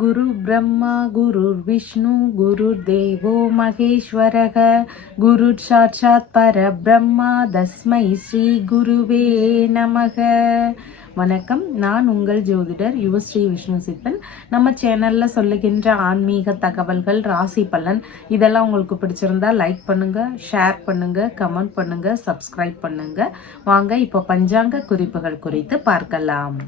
குரு பிரம்மா குரு விஷ்ணு குரு தேவோ மகேஸ்வரக குரு சாட்சாத் பரபிரம்மா தஸ்மை ஸ்ரீ குருவே நமக. வணக்கம், நான் உங்கள் ஜோதிடர் யுவஸ்ரீ விஷ்ணு சித்தன். நம்ம சேனலில் சொல்லுகின்ற ஆன்மீக தகவல்கள், ராசி பலன் இதெல்லாம் உங்களுக்கு பிடிச்சிருந்தா லைக் பண்ணுங்கள், ஷேர் பண்ணுங்கள், கமெண்ட் பண்ணுங்கள், சப்ஸ்கிரைப் பண்ணுங்கள். வாங்க இப்போ பஞ்சாங்க குறிப்புகள் குறித்து பார்க்கலாம்.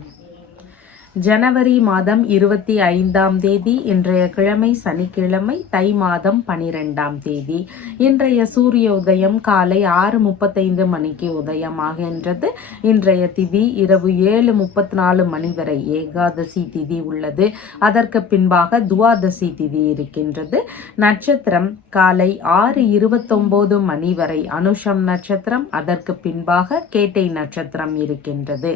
ஜனவரி மாதம் 25ஆம் தேதி இன்றைய கிழமை சனிக்கிழமை, தை மாதம் 12ஆம் தேதி. இன்றைய சூரிய உதயம் காலை 6:35 மணிக்கு உதயமாகின்றது. இன்றைய திதி இரவு 7:34 மணி வரை ஏகாதசி திதி உள்ளது. அதற்கு பின்பாக துவாதசி திதி இருக்கின்றது. நட்சத்திரம் காலை 6:29 மணி வரை அனுஷம் நட்சத்திரம், அதற்கு பின்பாக கேட்டை நட்சத்திரம் இருக்கின்றது.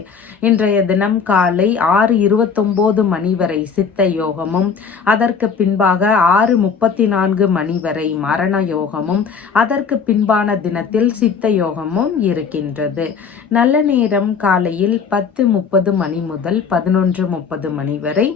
இன்றைய தினம் காலை 6:29 மணி வரை சித்த யோகமும், அதற்கு பின்பாக 6:34 மணி வரை மரண யோகமும், அதற்கு பின்பான தினத்தில் சித்த யோகமும் இருக்கின்றது. நல்ல நேரம் காலையில் 10:30 மணி முதல் 11:30 மணி வரை,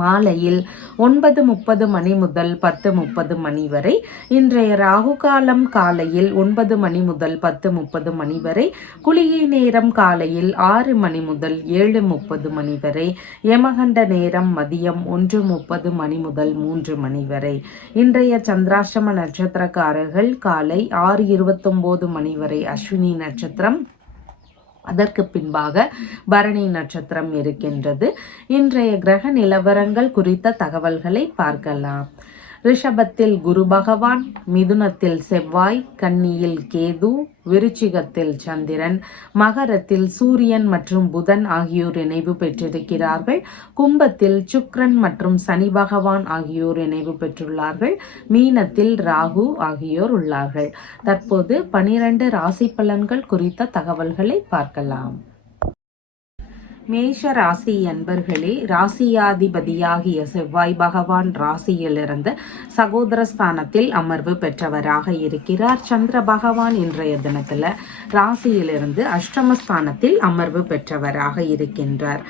மாலையில் 9:30 மணி முதல் 10:30 மணி வரை. இன்றைய ராகு காலம் காலையில் 9 மணி முதல் 10:30 மணி வரை. குளிகை நேரம் காலையில் 6 மணி முதல் 7:30 மணி வரை. யமகண்ட நேரம் மதியம் 1:30 மணி முதல் 3 மணி வரை. இன்றைய சந்திராஷ்டம நட்சத்திரக்காரர்கள் காலை 6:29 மணி வரை அஸ்வினி நட்சத்திரம், அதற்கு பின்பாக பரணி நட்சத்திரம் இருக்கின்றது. இன்றைய கிரக நிலவரங்கள் குறித்த தகவல்களை பார்க்கலாம். ரிஷபத்தில் குரு பகவான், மிதுனத்தில் செவ்வாய், கன்னியில் கேது, விருச்சிகத்தில் சந்திரன், மகரத்தில் சூரியன் மற்றும் புதன் ஆகியோர் இணைவு பெற்றிருக்கிறார்கள். கும்பத்தில் சுக்கிரன் மற்றும் சனி பகவான் ஆகியோர் இணைவு பெற்றுள்ளார்கள். மீனத்தில் ராகு ஆகியோர் உள்ளார்கள். தற்போது 12 ராசி பலன்கள் குறித்த தகவல்களை பார்க்கலாம். மேஷ ராசி அன்பர்களே, ராசியாதிபதியாகிய செவ்வாய் பகவான் ராசியிலிருந்து சகோதரஸ்தானத்தில் அமர்வு பெற்றவராக இருக்கிறார். சந்திர பகவான் இன்றைய தினத்தில் ராசியிலிருந்து அஷ்டமஸ்தானத்தில் அமர்வு பெற்றவராக இருக்கின்றார்.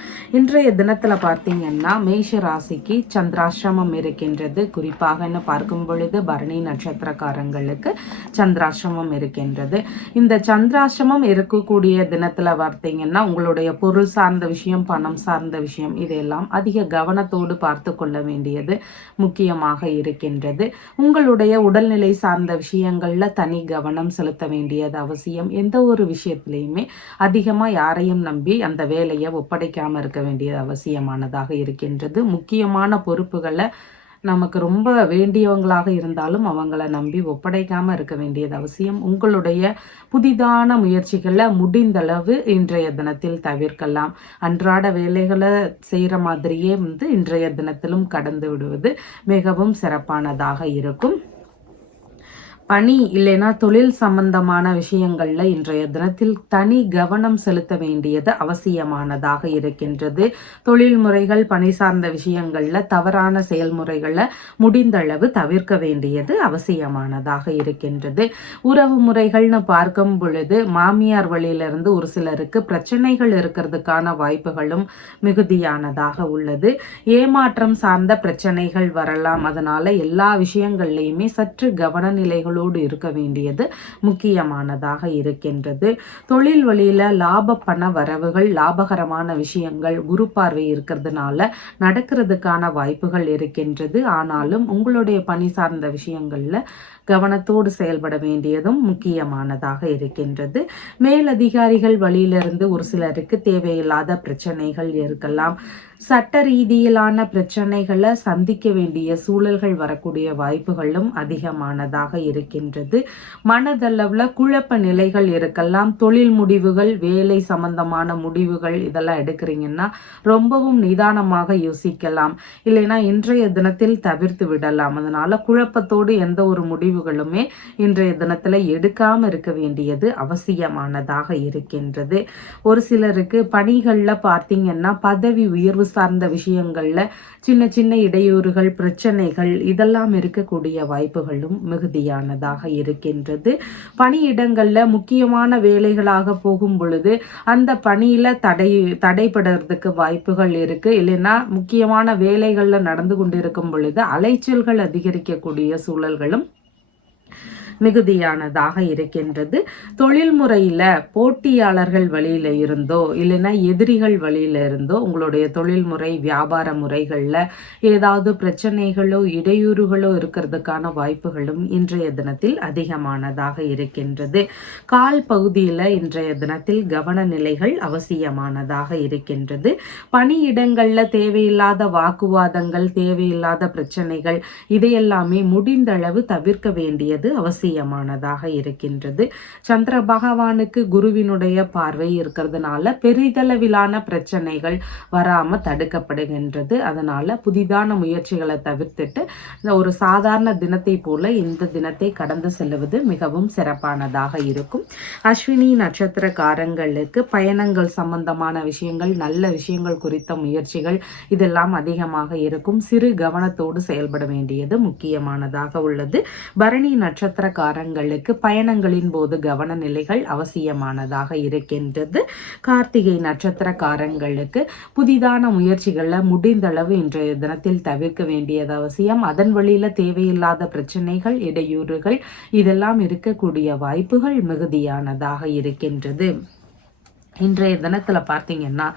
இன்றைய தினத்தில் பார்த்தீங்கன்னா மேஷ ராசிக்கு சந்திராசிரமம் இருக்கின்றது. குறிப்பாக பார்க்கும் பொழுது பரணி நட்சத்திரக்காரங்களுக்கு சந்திராசிரமம் இருக்கின்றது. இந்த சந்திராசிரமம் இருக்கக்கூடிய தினத்தில் பார்த்தீங்கன்னா உங்களுடைய பொருள் சார்ந்த விஷயம், பணம் சார்ந்த விஷயம் இதையெல்லாம் அதிக கவனத்தோடு பார்த்து கொள்ள வேண்டியது முக்கியமாக இருக்கின்றது. உங்களுடைய உடல்நிலை சார்ந்த விஷயங்கள்ல தனி கவனம் செலுத்த வேண்டியது அவசியம். எந்த ஒரு விஷயத்திலையுமே அதிகமா யாரையும் நம்பி அந்த வேலையை ஒப்படைக்காம இருக்க வேண்டியது அவசியமானதாக இருக்கின்றது. முக்கியமான பொறுப்புகளை நமக்கு ரொம்ப வேண்டியவங்களாக இருந்தாலும் அவங்கள நம்பி ஒப்படைக்காம இருக்க வேண்டியது அவசியம். உங்களுடைய புதிதான முயற்சிகளை முடிந்தளவு இன்றைய தினத்தில் தவிர்க்கலாம். அன்றாட வேலைகளை செய்கிற மாதிரியே இன்றைய தினத்திலும் கடந்து விடுவது மிகவும் சிறப்பானதாக இருக்கும். பணி இல்லைன்னா தொழில் சம்பந்தமான விஷயங்கள்ல இன்றைய தினத்தில் தனி கவனம் செலுத்த வேண்டியது அவசியமானதாக இருக்கின்றது. தொழில் முறைகள், பணி சார்ந்த விஷயங்கள்ல தவறான செயல்முறைகளை முடிந்தளவு தவிர்க்க வேண்டியது அவசியமானதாக இருக்கின்றது. உறவு முறைகள்னு பார்க்கும் பொழுது மாமியார் வழியிலிருந்து ஒரு சிலருக்கு பிரச்சனைகள் இருக்கிறதுக்கான வாய்ப்புகளும் மிகுதியானதாக உள்ளது. ஏமாற்றம் சார்ந்த பிரச்சனைகள் வரலாம். அதனால எல்லா விஷயங்கள்லையுமே சற்று கவனநிலைகள் இருக்க வேண்டியது முக்கியமானதாக இருக்கின்றது. தொழில் வழியில லாப பண வரவுகள், லாபகரமான விஷயங்கள் குரு பார்வை இருக்கிறதுனால நடக்கிறதுக்கான வாய்ப்புகள் இருக்கின்றது. ஆனாலும் உங்களுடைய பணி சார்ந்த விஷயங்கள்ல கவனத்தோடு செயல்பட வேண்டியதும் முக்கியமானதாக இருக்கின்றது. மேலதிகாரிகள் வழியிலிருந்து ஒரு சிலருக்கு தேவையில்லாத பிரச்சனைகள் இருக்கலாம். சட்ட ரீதியிலான பிரச்சனைகளை சந்திக்க வேண்டிய சூழல்கள் வரக்கூடிய வாய்ப்புகளும் அதிகமானதாக இருக்கின்றது. மனதளவில் குழப்ப நிலைகள் இருக்கலாம். தொழில் முடிவுகள், வேலை சம்பந்தமான முடிவுகள் இதெல்லாம் எடுக்கிறீங்கன்னா ரொம்பவும் நிதானமாக யோசிக்கலாம். இல்லைன்னா இன்றைய தினத்தில் தவிர்த்து விடலாம். அதனால குழப்பத்தோடு எந்த ஒரு முடிவுகளுமே இன்றைய தினத்தில் எடுக்காம இருக்க வேண்டியது அவசியமானதாக இருக்கின்றது. ஒரு சிலருக்கு பணிகளில் பார்த்தீங்கன்னா பதவி உயர்வு சார்ந்த விஷயங்கள்ல சின்ன சின்ன இடையூறுகள், பிரச்சனைகள் இதெல்லாம் இருக்கக்கூடிய வாய்ப்புகளும் மிகுதியானதாக இருக்கின்றது. பணியிடங்கள்ல முக்கியமான வேலைகளாக போகும் பொழுது அந்த பணியில தடைபடுறதுக்கு வாய்ப்புகள் இருக்கு. இல்லைன்னா முக்கியமான வேலைகள்ல நடந்து கொண்டிருக்கும் பொழுது அலைச்சல்கள் அதிகரிக்கக்கூடிய சூழல்களும் மிகுதியானதாக இருக்கின்றது. தொழில் முறையில போட்டியாளர்கள் வழியில இருந்தோ இல்லைன்னா எதிரிகள் வழியில இருந்தோ உங்களுடைய தொழில்முறை வியாபார முறைகள்ல ஏதாவது பிரச்சனைகளோ இடையூறுகளோ இருக்கிறதுக்கான வாய்ப்புகளும் இன்றைய தினத்தில் அதிகமானதாக இருக்கின்றது. கால் பகுதியில இன்றைய தினத்தில் கவன நிலைகள் அவசியமானதாக இருக்கின்றது. பணியிடங்கள்ல தேவையில்லாத வாக்குவாதங்கள், தேவையில்லாத பிரச்சனைகள் இதையெல்லாமே முடிந்தளவு தவிர்க்க வேண்டியது அவசியமானதாக இருக்கின்றது. சந்திர பகவானுக்கு குருவினுடைய பார்வை இருக்கிறதுனால பெரிதளவிலான பிரச்சனைகள் வராம தடுக்கப்படுகின்றது. அதனால புதிதான முயற்சிகளை தவிர்த்துட்டு ஒரு சாதாரண தினத்தை போல இந்த தினத்தை கடந்து செல்வது மிகவும் சிறப்பானதாக இருக்கும். அஸ்வினி நட்சத்திரக்காரங்களுக்கு பயணங்கள் சம்பந்தமான விஷயங்கள், நல்ல விஷயங்கள் குறித்த முயற்சிகள் இதெல்லாம் அதிகமாக இருக்கும். சிறு கவனத்தோடு செயல்பட வேண்டியது முக்கியமானதாக உள்ளது. பரணி நட்சத்திரக்காரங்களுக்கு பயணங்களின் போது கவன நிலைகள் அவசியமானதாக இருக்கின்றது. கார்த்திகை நட்சத்திரக்காரங்களுக்கு புதிதான முயற்சிகளை முடிந்தளவு இன்றைய தினத்தில் தவிர்க்க வேண்டியது அவசியம். அதன் வழியில தேவையில்லாத பிரச்சனைகள், இடையூறுகள் இதெல்லாம் இருக்கக்கூடிய வாய்ப்புகள் மிகுதியானதாக இருக்கின்றது. இன்றைய தினத்துல பார்த்தீங்கன்னா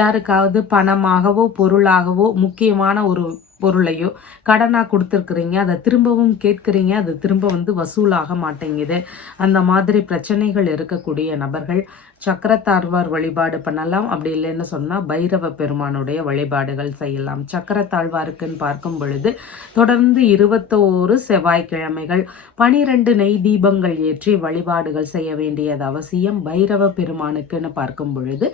யாருக்காவது பணமாகவோ பொருளாகவோ முக்கியமான ஒரு பொருளையோ கடனாக கொடுத்துருக்குறீங்க, அதை திரும்பவும் கேட்குறீங்க, அது திரும்ப வசூலாக மாட்டேங்குது, அந்த மாதிரி பிரச்சனைகள் இருக்கக்கூடிய நபர்கள் சக்கரத்தாழ்வார் வழிபாடு பண்ணலாம். அப்படி இல்லைன்னு சொன்னால் பைரவ பெருமானுடைய வழிபாடுகள் செய்யலாம். சக்கரத்தாழ்வாருக்குன்னு பார்க்கும் பொழுது தொடர்ந்து 21 செவ்வாய்க்கிழமைகள் 12 நெய் தீபங்கள் ஏற்றி வழிபாடுகள் செய்ய வேண்டியது அவசியம். பைரவ பெருமானுக்குன்னு பார்க்கும் பொழுது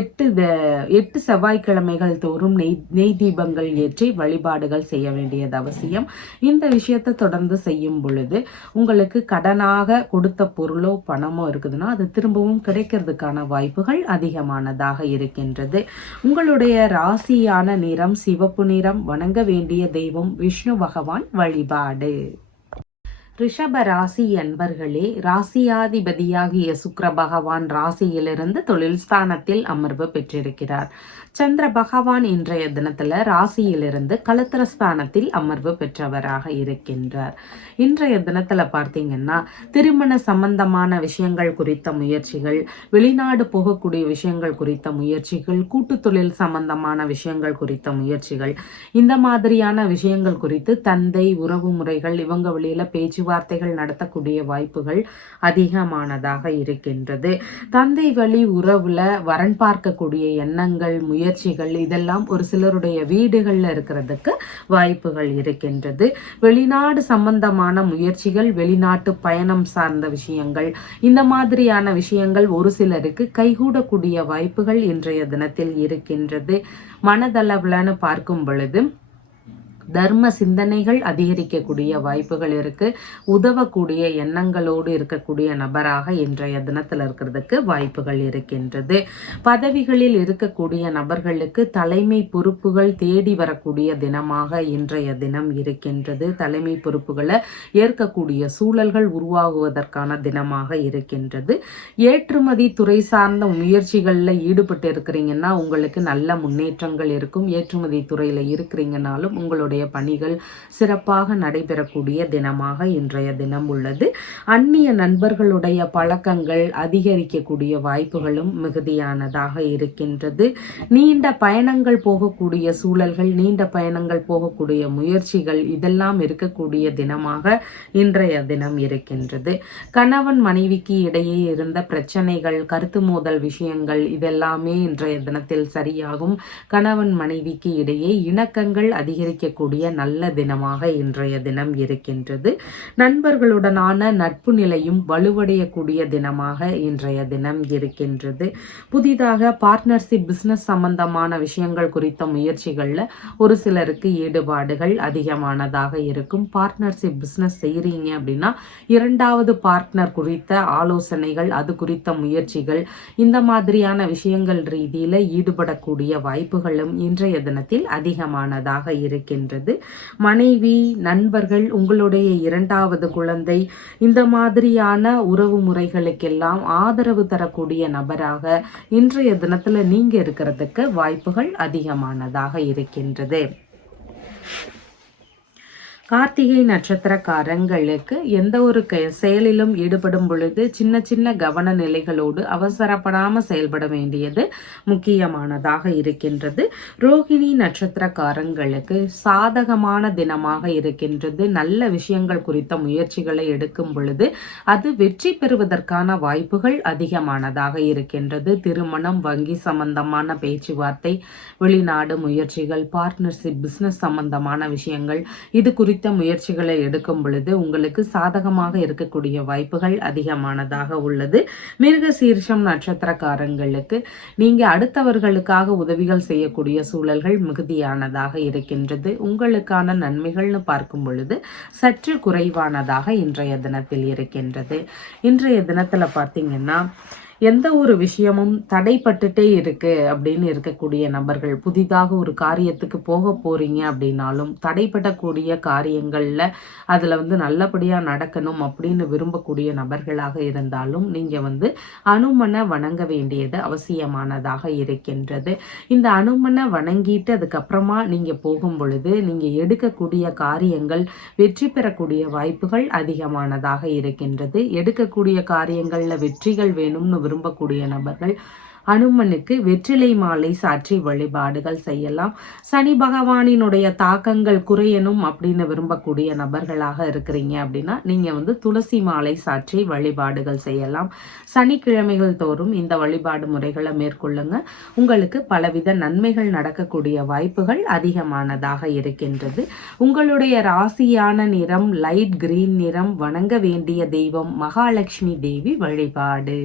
8 செவ்வாய்க்கிழமைகள் தோறும் நெய் தீபங்கள் ஏற்றி வழிபாடுகள் செய்ய வேண்டியது அவசியம். இந்த விஷயத்தை தொடர்ந்து செய்யும் பொழுது உங்களுக்கு கடனாக கொடுத்த பொருளோ பணமோ இருக்குதுன்னா அது திரும்பவும் கிடைக்கிறதுக்கான வாய்ப்புகள் அதிகமானதாக இருக்கின்றது. உங்களுடைய ராசியான நிறம் சிவப்பு நிறம். வணங்க வேண்டிய தெய்வம் விஷ்ணு பகவான் வழிபாடு. ரிஷப ராசி அன்பர்களே, ராசியாதிபதியாகிய சுக்கிர பகவான் ராசியிலிருந்து தொழில் ஸ்தானத்தில் அமர்வு பெற்றிருக்கிறார். சந்திர பகவான் இன்றைய தினத்துல ராசியிலிருந்து களத்திரஸ்தானத்தில் அமர்வு பெற்றவராக இருக்கின்றார். இன்றைய தினத்துல பார்த்தீங்கன்னா திருமண சம்பந்தமான விஷயங்கள் குறித்த முயற்சிகள், வெளிநாடு போகக்கூடிய விஷயங்கள் குறித்த முயற்சிகள், கூட்டு தொழில் சம்பந்தமான விஷயங்கள் குறித்த முயற்சிகள், இந்த மாதிரியான விஷயங்கள் குறித்து தந்தை உறவு முறைகள் இவங்க வழியில பேச்சுவார்த்தைகள் நடத்தக்கூடிய வாய்ப்புகள் அதிகமானதாக இருக்கின்றது. தந்தை வழி உறவுல வரன் பார்க்கக்கூடிய எண்ணங்கள், முயற்சிகள் இதெல்லாம் ஒரு சிலருடைய வீடுகள்ல இருக்கிறதுக்கு வாய்ப்புகள் இருக்கின்றது. வெளிநாடு சம்பந்தமான முயற்சிகள், வெளிநாட்டு பயணம் சார்ந்த விஷயங்கள், இந்த மாதிரியான விஷயங்கள் ஒரு சிலருக்கு கைகூடக்கூடிய வாய்ப்புகள் இன்றைய தினத்தில் இருக்கின்றது. மனதளவுலன்னு பார்க்கும் பொழுது தர்ம சிந்தனைகள் அதிகரிக்கக்கூடிய வாய்ப்புகள் இருக்கு. உதவக்கூடிய எண்ணங்களோடு இருக்கக்கூடிய நபராக இன்றைய தினத்தில் இருக்கிறதுக்கு வாய்ப்புகள் இருக்கின்றது. பதவிகளில் இருக்கக்கூடிய நபர்களுக்கு தலைமை பொறுப்புகள் தேடி வரக்கூடிய தினமாக இன்றைய தினம் இருக்கின்றது. தலைமை பொறுப்புகளை ஏற்கக்கூடிய சூழல்கள் உருவாகுவதற்கான தினமாக இருக்கின்றது. ஏற்றுமதி துறை சார்ந்த முயற்சிகளில் ஈடுபட்டு இருக்கிறீங்கன்னா உங்களுக்கு நல்ல முன்னேற்றங்கள் இருக்கும். ஏற்றுமதி துறையில இருக்கிறீங்கனாலும் உங்களுடைய பணிகள் சிறப்பாக நடைபெறக்கூடிய தினமாக இன்றைய தினம் உள்ளது. அந்நிய நண்பர்களுடைய பழக்கங்கள் அதிகரிக்கக்கூடிய வாய்ப்புகளும் மிகுதியானதாக இருக்கின்றது. நீண்ட பயணங்கள் போகக்கூடிய சூழல்கள், நீண்ட பயணங்கள் போகக்கூடிய முயற்சிகள் இதெல்லாம் இருக்கக்கூடிய தினமாக இன்றைய தினம் இருக்கின்றது. கணவன் மனைவிக்கு இடையே இருந்த பிரச்சனைகள், கருத்து மோதல் விஷயங்கள் இதெல்லாமே இன்றைய தினத்தில் சரியாகும். கணவன் மனைவிக்கு இடையே இணக்கங்கள் அதிகரிக்கக்கூடிய கிடைக்கக்கூடிய நல்ல தினமாக இன்றைய தினம் இருக்கின்றது. நண்பர்களுடனான நட்பு நிலையும் வலுவடையக்கூடிய தினமாக இன்றைய தினம் இருக்கின்றது. புதிதாக பார்ட்னர்ஷிப் பிசினஸ் சம்பந்தமான விஷயங்கள் குறித்த முயற்சிகளில் ஒரு சிலருக்கு ஈடுபாடுகள் அதிகமானதாக இருக்கும். பார்ட்னர்ஷிப் பிசினஸ் செய்கிறீங்க அப்படின்னா இரண்டாவது பார்ட்னர் குறித்த ஆலோசனைகள், அது குறித்த முயற்சிகள், இந்த மாதிரியான விஷயங்கள் ரீதியில் ஈடுபடக்கூடிய வாய்ப்புகளும் இன்றைய தினத்தில் அதிகமானதாக இருக்கின்றது. மனைவி, நண்பர்கள், உங்களுடைய இரண்டாவது குழந்தை, இந்த மாதிரியான உறவு முறைகளுக்கெல்லாம் ஆதரவு தரக்கூடிய நபராக இன்றைய தினத்துல நீங்க இருக்கிறதுக்கு வாய்ப்புகள் அதிகமானதாக இருக்கின்றது. கார்த்திகை நட்சத்திரக்காரங்களுக்கு எந்த ஒரு செயலிலும் ஈடுபடும் பொழுது சின்ன சின்ன கவன நிலைகளோடு அவசரப்படாமல் செயல்பட வேண்டியது முக்கியமானதாக இருக்கின்றது. ரோகிணி நட்சத்திரக்காரங்களுக்கு சாதகமான தினமாக இருக்கின்றது. நல்ல விஷயங்கள் குறித்த முயற்சிகளை எடுக்கும் பொழுது அது வெற்றி பெறுவதற்கான வாய்ப்புகள் அதிகமானதாக இருக்கின்றது. திருமணம், வங்கி சம்பந்தமான பேச்சுவார்த்தை, வெளிநாடு முயற்சிகள், பார்ட்னர்ஷிப், பிசினஸ் சம்பந்தமான விஷயங்கள், இது குறித்த முயற்சிகளை எடுக்கும் பொழுது உங்களுக்கு சாதகமாக இருக்கக்கூடிய வாய்ப்புகள் அதிகமானதாக உள்ளது. மிருக சீர்ஷம் நட்சத்திரக்காரங்களுக்கு நீங்க அடுத்தவர்களுக்காக உதவிகள் செய்யக்கூடிய சூழல்கள் மிகுதியானதாக இருக்கின்றது. உங்களுக்கான நன்மைகள்னு பார்க்கும் பொழுது சற்று குறைவானதாக இன்றைய தினத்தில் இருக்கின்றது. இன்றைய தினத்துல பார்த்தீங்கன்னா எந்த ஒரு விஷயமும் தடைப்பட்டுட்டே இருக்கு அப்படின்னு இருக்கக்கூடிய நபர்கள், புதிதாக ஒரு காரியத்துக்கு போக போறீங்க அப்படின்னாலும் தடைப்படக்கூடிய காரியங்கள்ல அதுல நல்லபடியா நடக்கணும் அப்படின்னு விரும்பக்கூடிய நபர்களாக இருந்தாலும் நீங்க அனுமனை வணங்க வேண்டியது அவசியமானதாக இருக்கின்றது. இந்த அனுமனை வணங்கிட்டு அதுக்கப்புறமா நீங்க போகும் பொழுது நீங்க எடுக்கக்கூடிய காரியங்கள் வெற்றி பெறக்கூடிய வாய்ப்புகள் அதிகமானதாக இருக்கின்றது. எடுக்கக்கூடிய காரியங்கள்ல வெற்றிகள் வேணும்னு விரும்பக்கூடிய நபர்கள் அனுமனுக்கு வெற்றிலை மாலை சாற்றி வழிபாடுகள் செய்யலாம். சனி பகவானினுடைய தாக்கங்கள் குறையணும் அப்படின்னு விரும்பக்கூடிய நபர்களாக இருக்கிறீங்க அப்படின்னா நீங்க துளசி மாலை சாற்றி வழிபாடுகள் செய்யலாம். சனிக்கிழமைகள் தோறும் இந்த வழிபாடு முறைகளை மேற்கொள்ளுங்க. உங்களுக்கு பலவித நன்மைகள் நடக்கக்கூடிய வாய்ப்புகள் அதிகமானதாக இருக்கின்றது. உங்களுடைய ராசியான நிறம் லைட் கிரீன் நிறம். வணங்க வேண்டிய தெய்வம் மகாலட்சுமி தேவி வழிபாடு.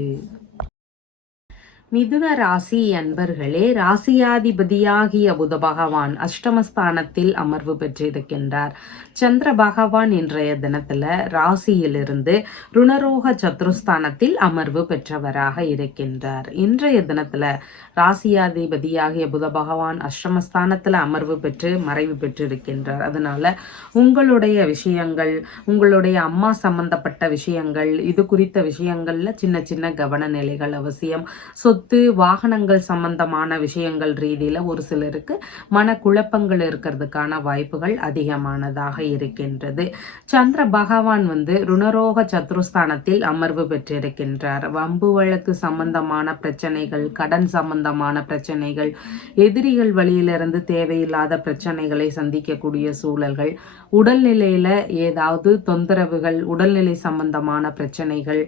மிதுன ராசி அன்பர்களே, ராசியாதிபதியாகிய புத பகவான் அஷ்டமஸ்தானத்தில் அமர்வு பெற்றிருக்கின்றார். சந்திர பகவான் இன்றைய தினத்துல ராசியிலிருந்து ருணரோக சத்ருஸ்தானத்தில் அமர்வு பெற்றவராக இருக்கின்றார். இன்றைய தினத்துல ராசியாதிபதியாகிய புத பகவான் அஷ்டமஸ்தானத்துல அமர்வு பெற்று மறைவு பெற்றிருக்கின்றார். அதனால உங்களுடைய விஷயங்கள், உங்களுடைய அம்மா சம்பந்தப்பட்ட விஷயங்கள், இது குறித்த விஷயங்கள்ல சின்ன சின்ன கவன நிலைகள் அவசியம். சொத்து, வாகனங்கள் சம்பந்தமான விஷயங்கள் ரீதியில ஒரு சிலருக்கு மனக்குழப்பங்கள் இருக்கிறதுக்கான வாய்ப்புகள் அதிகமானதாக இருக்கின்றது. சந்திர பகவான் ருணரோக சத்ருஸ்தானத்தில் அமர்வு பெற்றிருக்கின்றார். வம்பு வழக்கு சம்பந்தமான பிரச்சனைகள், கடன் சம்பந்தமான பிரச்சனைகள், எதிரிகள் வழியிலிருந்து தேவையில்லாத பிரச்சனைகளை சந்திக்கக்கூடிய சூழல்கள், உடல்நிலையில ஏதாவது தொந்தரவுகள், உடல்நிலை சம்பந்தமான பிரச்சனைகள்,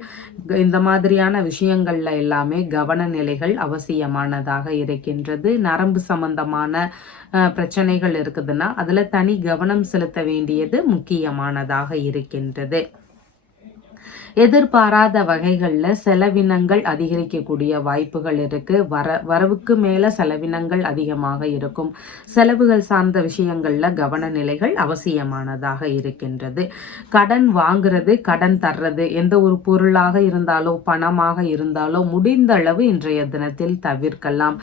இந்த மாதிரியான விஷயங்கள்ல எல்லாமே கவன நிலைகள் அவசியமானதாக இருக்கின்றது. நரம்பு சம்பந்தமான பிரச்சனைகள் இருக்குதுன்னா அதுல தனி கவனம் செலுத்த வேண்டியது முக்கியமானதாக இருக்கின்றது. எதிர்பாராத வகைகளில் செலவினங்கள் அதிகரிக்கக்கூடிய வாய்ப்புகள் இருக்கு. வரவுக்கு மேல செலவினங்கள் அதிகமாக இருக்கும். செலவுகள் சார்ந்த விஷயங்கள்ல கவன நிலைகள் அவசியமானதாக இருக்கின்றது. கடன் வாங்குறது, கடன் தர்றது, எந்த ஒரு பொருளாக இருந்தாலோ பணமாக இருந்தாலோ முடிந்த அளவு இன்றைய தினத்தில் தவிர்க்கலாம்.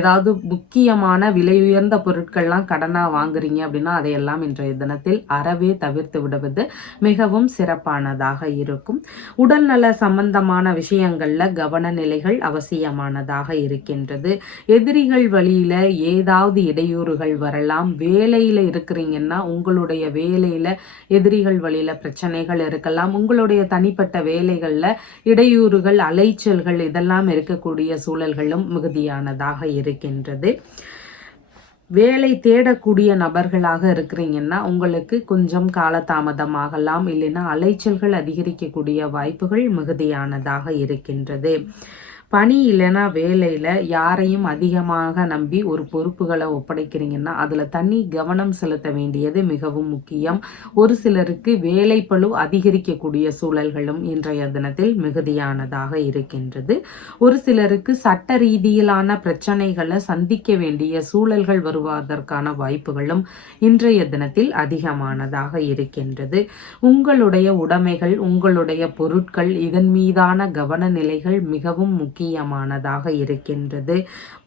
ஏதாவது முக்கியமான விலை உயர்ந்த பொருட்கள்லாம் கடனா வாங்குறீங்க அப்படின்னா அதையெல்லாம் இன்றைய தினத்தில் அறவே தவிர்த்து விடுவது மிகவும் சிறப்பானதாக இருக்கும். உடல்நல சம்பந்தமான விஷயங்கள்ல கவன நிலைகள் அவசியமானதாக இருக்கின்றது. எதிரிகள் வழியில ஏதாவது இடையூறுகள் வரலாம். வேலையில இருக்கிறீங்கன்னா உங்களுடைய வேலையில எதிரிகள் வழியில பிரச்சனைகள் இருக்கலாம். உங்களுடைய தனிப்பட்ட வேலைகள்ல இடையூறுகள், அலைச்சல்கள் இதெல்லாம் இருக்கக்கூடிய சூழல்களும் மிகுதியானதாக இருக்கின்றது. வேலை தேடக்கூடிய நபர்களாக இருக்கிறீங்கன்னா உங்களுக்கு கொஞ்சம் காலதாமதமாகலாம், இல்லைன்னா அலைச்சல்கள் அதிகரிக்கக்கூடிய வாய்ப்புகள் மிகுதியானதாக இருக்கின்றது. பணி இல்லைன்னா வேலையில் யாரையும் அதிகமாக நம்பி ஒரு பொறுப்புகளை ஒப்படைக்கிறீங்கன்னா அதில் தனி கவனம் செலுத்த வேண்டியது மிகவும் முக்கியம். ஒரு சிலருக்கு வேலைப்பளு அதிகரிக்கக்கூடிய சூழல்களும் இன்றைய தினத்தில் மிகுதியானதாக இருக்கின்றது. ஒரு சிலருக்கு சட்ட ரீதியிலான பிரச்சனைகளை சந்திக்க வேண்டிய சூழல்கள் வருவதற்கான வாய்ப்புகளும் இன்றைய தினத்தில் அதிகமானதாக இருக்கின்றது. உங்களுடைய உடைமைகள், உங்களுடைய பொருட்கள், இதன் மீதான கவனநிலைகள் மிகவும் முக்கியமானதாக இருக்கின்றது.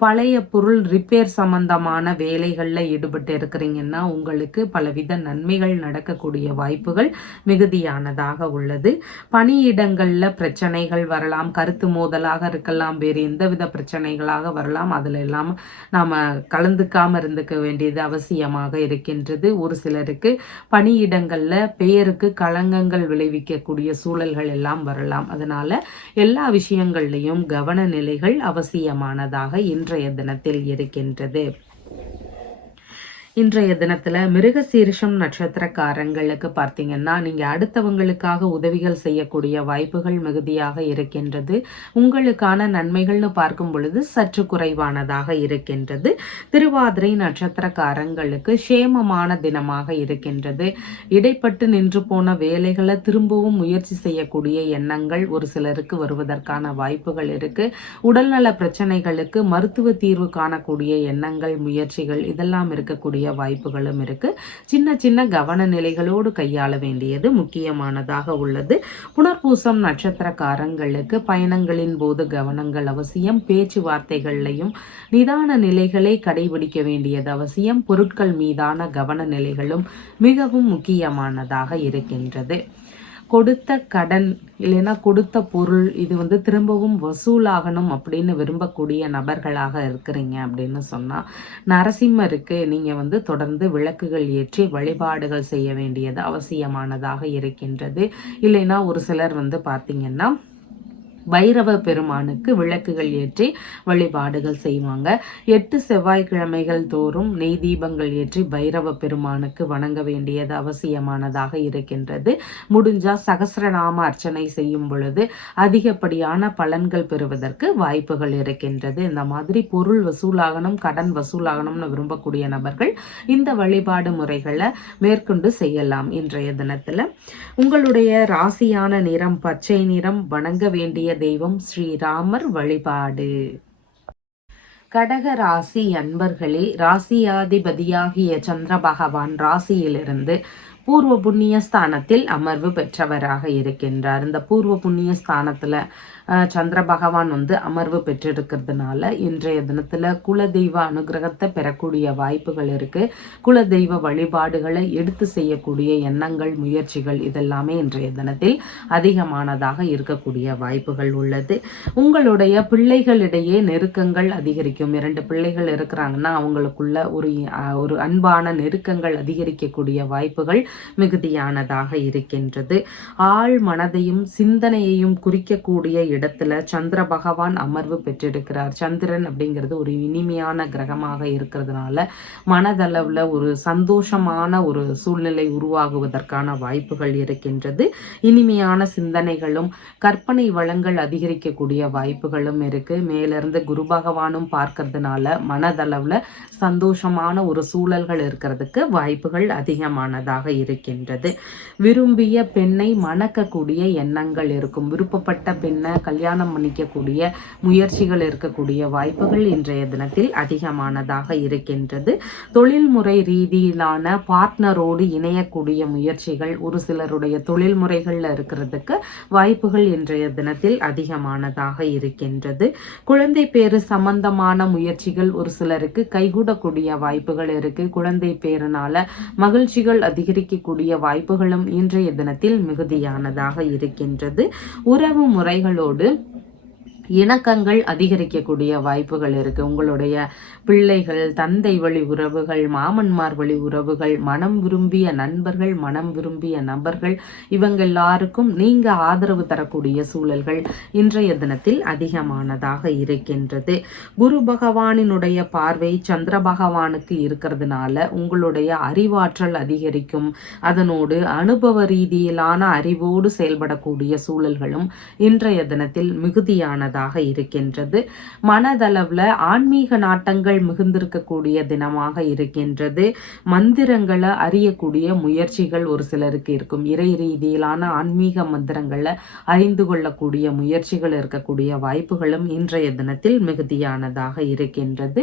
பழைய பொருள் ரிப்பேர் சம்பந்தமான வேலைகளில் ஈடுபட்டு இருக்கிறீங்கன்னா உங்களுக்கு பலவித நன்மைகள் நடக்கக்கூடிய வாய்ப்புகள் மிகுதியானதாக உள்ளது. பணியிடங்களில் பிரச்சனைகள் வரலாம், கருத்து மோதலாக இருக்கலாம், வேறு எந்தவித பிரச்சனைகளாக வரலாம். அதில் எல்லாம் நாம் கலந்துக்காமல் இருந்துக்க வேண்டியது அவசியமாக இருக்கின்றது. ஒரு சிலருக்கு பணியிடங்களில் பெயருக்கு களங்கங்கள் விளைவிக்கக்கூடிய சூழல்கள் எல்லாம் வரலாம். அதனால எல்லா விஷயங்கள்லையும் கவனநிலைகள் அவசியமானதாக இன்றைய தினத்தில் இருக்கின்றது. இன்றைய தினத்தில் மிருகசீரிஷம் நட்சத்திரக்காரங்களுக்கு பார்த்தீங்கன்னா நீங்கள் அடுத்தவங்களுக்காக உதவிகள் செய்யக்கூடிய வாய்ப்புகள் மிகுதியாக இருக்கின்றது. உங்களுக்கான நன்மைகள்னு பார்க்கும் பொழுது சற்று குறைவானதாக இருக்கின்றது. திருவாதிரை நட்சத்திரக்காரங்களுக்கு சேமமான தினமாக இருக்கின்றது. இடைப்பட்டு நின்று போன வேலைகளை திரும்பவும் முயற்சி செய்யக்கூடிய எண்ணங்கள் ஒரு சிலருக்கு வருவதற்கான வாய்ப்புகள் இருக்கு. உடல்நல பிரச்சனைகளுக்கு மருத்துவ தீர்வு காணக்கூடிய எண்ணங்கள், முயற்சிகள் இதெல்லாம் இருக்கக்கூடிய வாய்ப்புகளும் இருக்கு. சின்ன சின்ன கவன நிலைகளோடு கையாள வேண்டியது முக்கியமானதாக உள்ளது. புனர்பூசம் நட்சத்திரக்காரங்களுக்கு பயணங்களின் போது கவனங்கள் அவசியம். பேச்சுவார்த்தைகள்லையும் நிதான நிலைகளை கடைபிடிக்க வேண்டியது அவசியம். பொருட்கள் மீதான கவன நிலைகளும் மிகவும் முக்கியமானதாக இருக்கின்றது. கொடுத்த கடன் இல்லைன்னா கொடுத்த பொருள் இது திரும்பவும் வசூலாகணும் அப்படின்னு விரும்பக்கூடிய நபர்களாக இருக்கிறீங்க அப்படின்னு சொன்னால் நரசிம்மருக்கு நீங்கள் தொடர்ந்து விளக்குகள் ஏற்றி வழிபாடுகள் செய்ய வேண்டியது அவசியமானதாக இருக்கின்றது. இல்லைன்னா ஒரு சிலர் பார்த்தீங்கன்னா பைரவ பெருமானுக்கு விளக்குகள் ஏற்றி வழிபாடுகள் செய்வாங்க. 8 செவ்வாய்க்கிழமைகள் தோறும் நெய் தீபங்கள் ஏற்றி பைரவ பெருமானுக்கு வணங்க வேண்டியது அவசியமானதாக இருக்கின்றது. முடிஞ்சா சகஸ்ரநாம அர்ச்சனை செய்யும் பொழுது அதிகப்படியான பலன்கள் பெறுவதற்கு வாய்ப்புகள் இருக்கின்றது. இந்த மாதிரி பொருள் வசூலாகணும், கடன் வசூலாகணும்னு விரும்பக்கூடிய நபர்கள் இந்த வழிபாடு முறைகளை மேற்கொண்டு செய்யலாம். இன்றைய தினத்தில் உங்களுடைய ராசியான நிறம் பச்சை நிறம். வணங்க வேண்டிய தெய்வம் ஸ்ரீராமர் வழிபாடு. கடக ராசி அன்பர்களே, ராசியாதிபதியாகிய சந்திர பகவான் ராசியிலிருந்து பூர்வ புண்ணிய ஸ்தானத்தில் அமர்வு பெற்றவராக இருக்கின்றார். இந்த பூர்வ புண்ணிய ஸ்தானத்தில் சந்திர பகவான் அமர்வு பெற்றிருக்கிறதுனால இன்றைய தினத்தில் குலதெய்வ அனுகிரகத்தை பெறக்கூடிய வாய்ப்புகள் இருக்குது. குலதெய்வ வழிபாடுகளை எடுத்து செய்யக்கூடிய எண்ணங்கள், முயற்சிகள் இதெல்லாமே இன்றைய தினத்தில் அதிகமானதாக இருக்கக்கூடிய வாய்ப்புகள் உள்ளது. உங்களுடைய பிள்ளைகளிடையே நெருக்கங்கள் அதிகரிக்கும். 2 பிள்ளைகள் இருக்கிறாங்கன்னா அவங்களுக்குள்ள ஒரு அன்பான நெருக்கங்கள் அதிகரிக்கக்கூடிய வாய்ப்புகள் மிகுதியானதாக இருக்கின்றது. ஆழ் மனதையும் சிந்தனையையும் குறிக்கக்கூடிய இடத்துல சந்திர பகவான் அமர்வு பெற்றிருக்கிறார். சந்திரன் அப்படிங்கிறது ஒரு இனிமையான கிரகமாக இருக்கிறதுனால மனதளவில் ஒரு சந்தோஷமான ஒரு சூழ்நிலை உருவாகுவதற்கான வாய்ப்புகள் இருக்கின்றது. இனிமையான சிந்தனைகளும் கற்பனை வளங்கள் அதிகரிக்கக்கூடிய வாய்ப்புகளும் இருக்கு. மேலிருந்து குரு பகவானும் பார்க்கறதுனால மனதளவில் சந்தோஷமான ஒரு சூழல்கள் இருக்கிறதுக்கு வாய்ப்புகள் அதிகமானதாக இருக்கின்றது. விரும்பிய பெண்ணை மணக்கக்கூடிய எண்ணங்கள் இருக்கும். விருப்பப்பட்ட பெண்ணை கல்யாணம் பண்ணிக்கக்கூடிய முயற்சிகள் இருக்கக்கூடிய வாய்ப்புகள் இன்றைய தினத்தில் அதிகமானதாக இருக்கின்றது. தொழில்முறை ரீதியிலான பார்ட்னரோடு இணையக்கூடிய முயற்சிகள் ஒரு சிலருடைய தொழில் முறைகளில் இருக்கிறதுக்கு வாய்ப்புகள் இன்றைய தினத்தில் அதிகமானதாக இருக்கின்றது. குழந்தை பேரு சம்பந்தமான முயற்சிகள் ஒரு சிலருக்கு கைகூடக்கூடிய வாய்ப்புகள் இருக்கு. குழந்தை பேருனால மகிழ்ச்சிகள் அதிகரிக்கக்கூடிய வாய்ப்புகளும் இன்றைய தினத்தில் மிகுதியானதாக இருக்கின்றது. உறவு முறைகளோடு இணக்கங்கள் அதிகரிக்கக்கூடிய வாய்ப்புகள் இருக்கு. உங்களுடைய பிள்ளைகள், தந்தை வழி உறவுகள், மாமன்மார் வழி உறவுகள், மனம் விரும்பிய நண்பர்கள், மனம் விரும்பிய நபர்கள் இவங்க எல்லாருக்கும் நீங்க ஆதரவு தரக்கூடிய சூழல்கள் இன்றைய தினத்தில் அதிகமானதாக இருக்கின்றது. குரு பகவானினுடைய பார்வை சந்திர பகவானுக்கு இருக்கிறதுனால உங்களுடைய அறிவாற்றல் அதிகரிக்கும். அதனோடு அனுபவ ரீதியிலான அறிவோடு செயல்படக்கூடிய சூழல்களும் இன்றைய தினத்தில் மிகுதியானதாக அதிகமானதாக இருக்கின்றது. மனதளவுல ஆன்மீக நாட்டங்கள் மிகுந்திருக்கக்கூடிய தினமாக இருக்கின்றது. மந்திரங்களை அறியக்கூடிய முயற்சிகள் ஒரு சிலருக்கு இருக்கும். இறை ரீதியிலான ஆன்மீக மந்திரங்களை அறிந்து கொள்ளக்கூடிய முயற்சிகள் இருக்கக்கூடிய வாய்ப்புகளும் இன்றைய தினத்தில் மிகுதியானதாக இருக்கின்றது.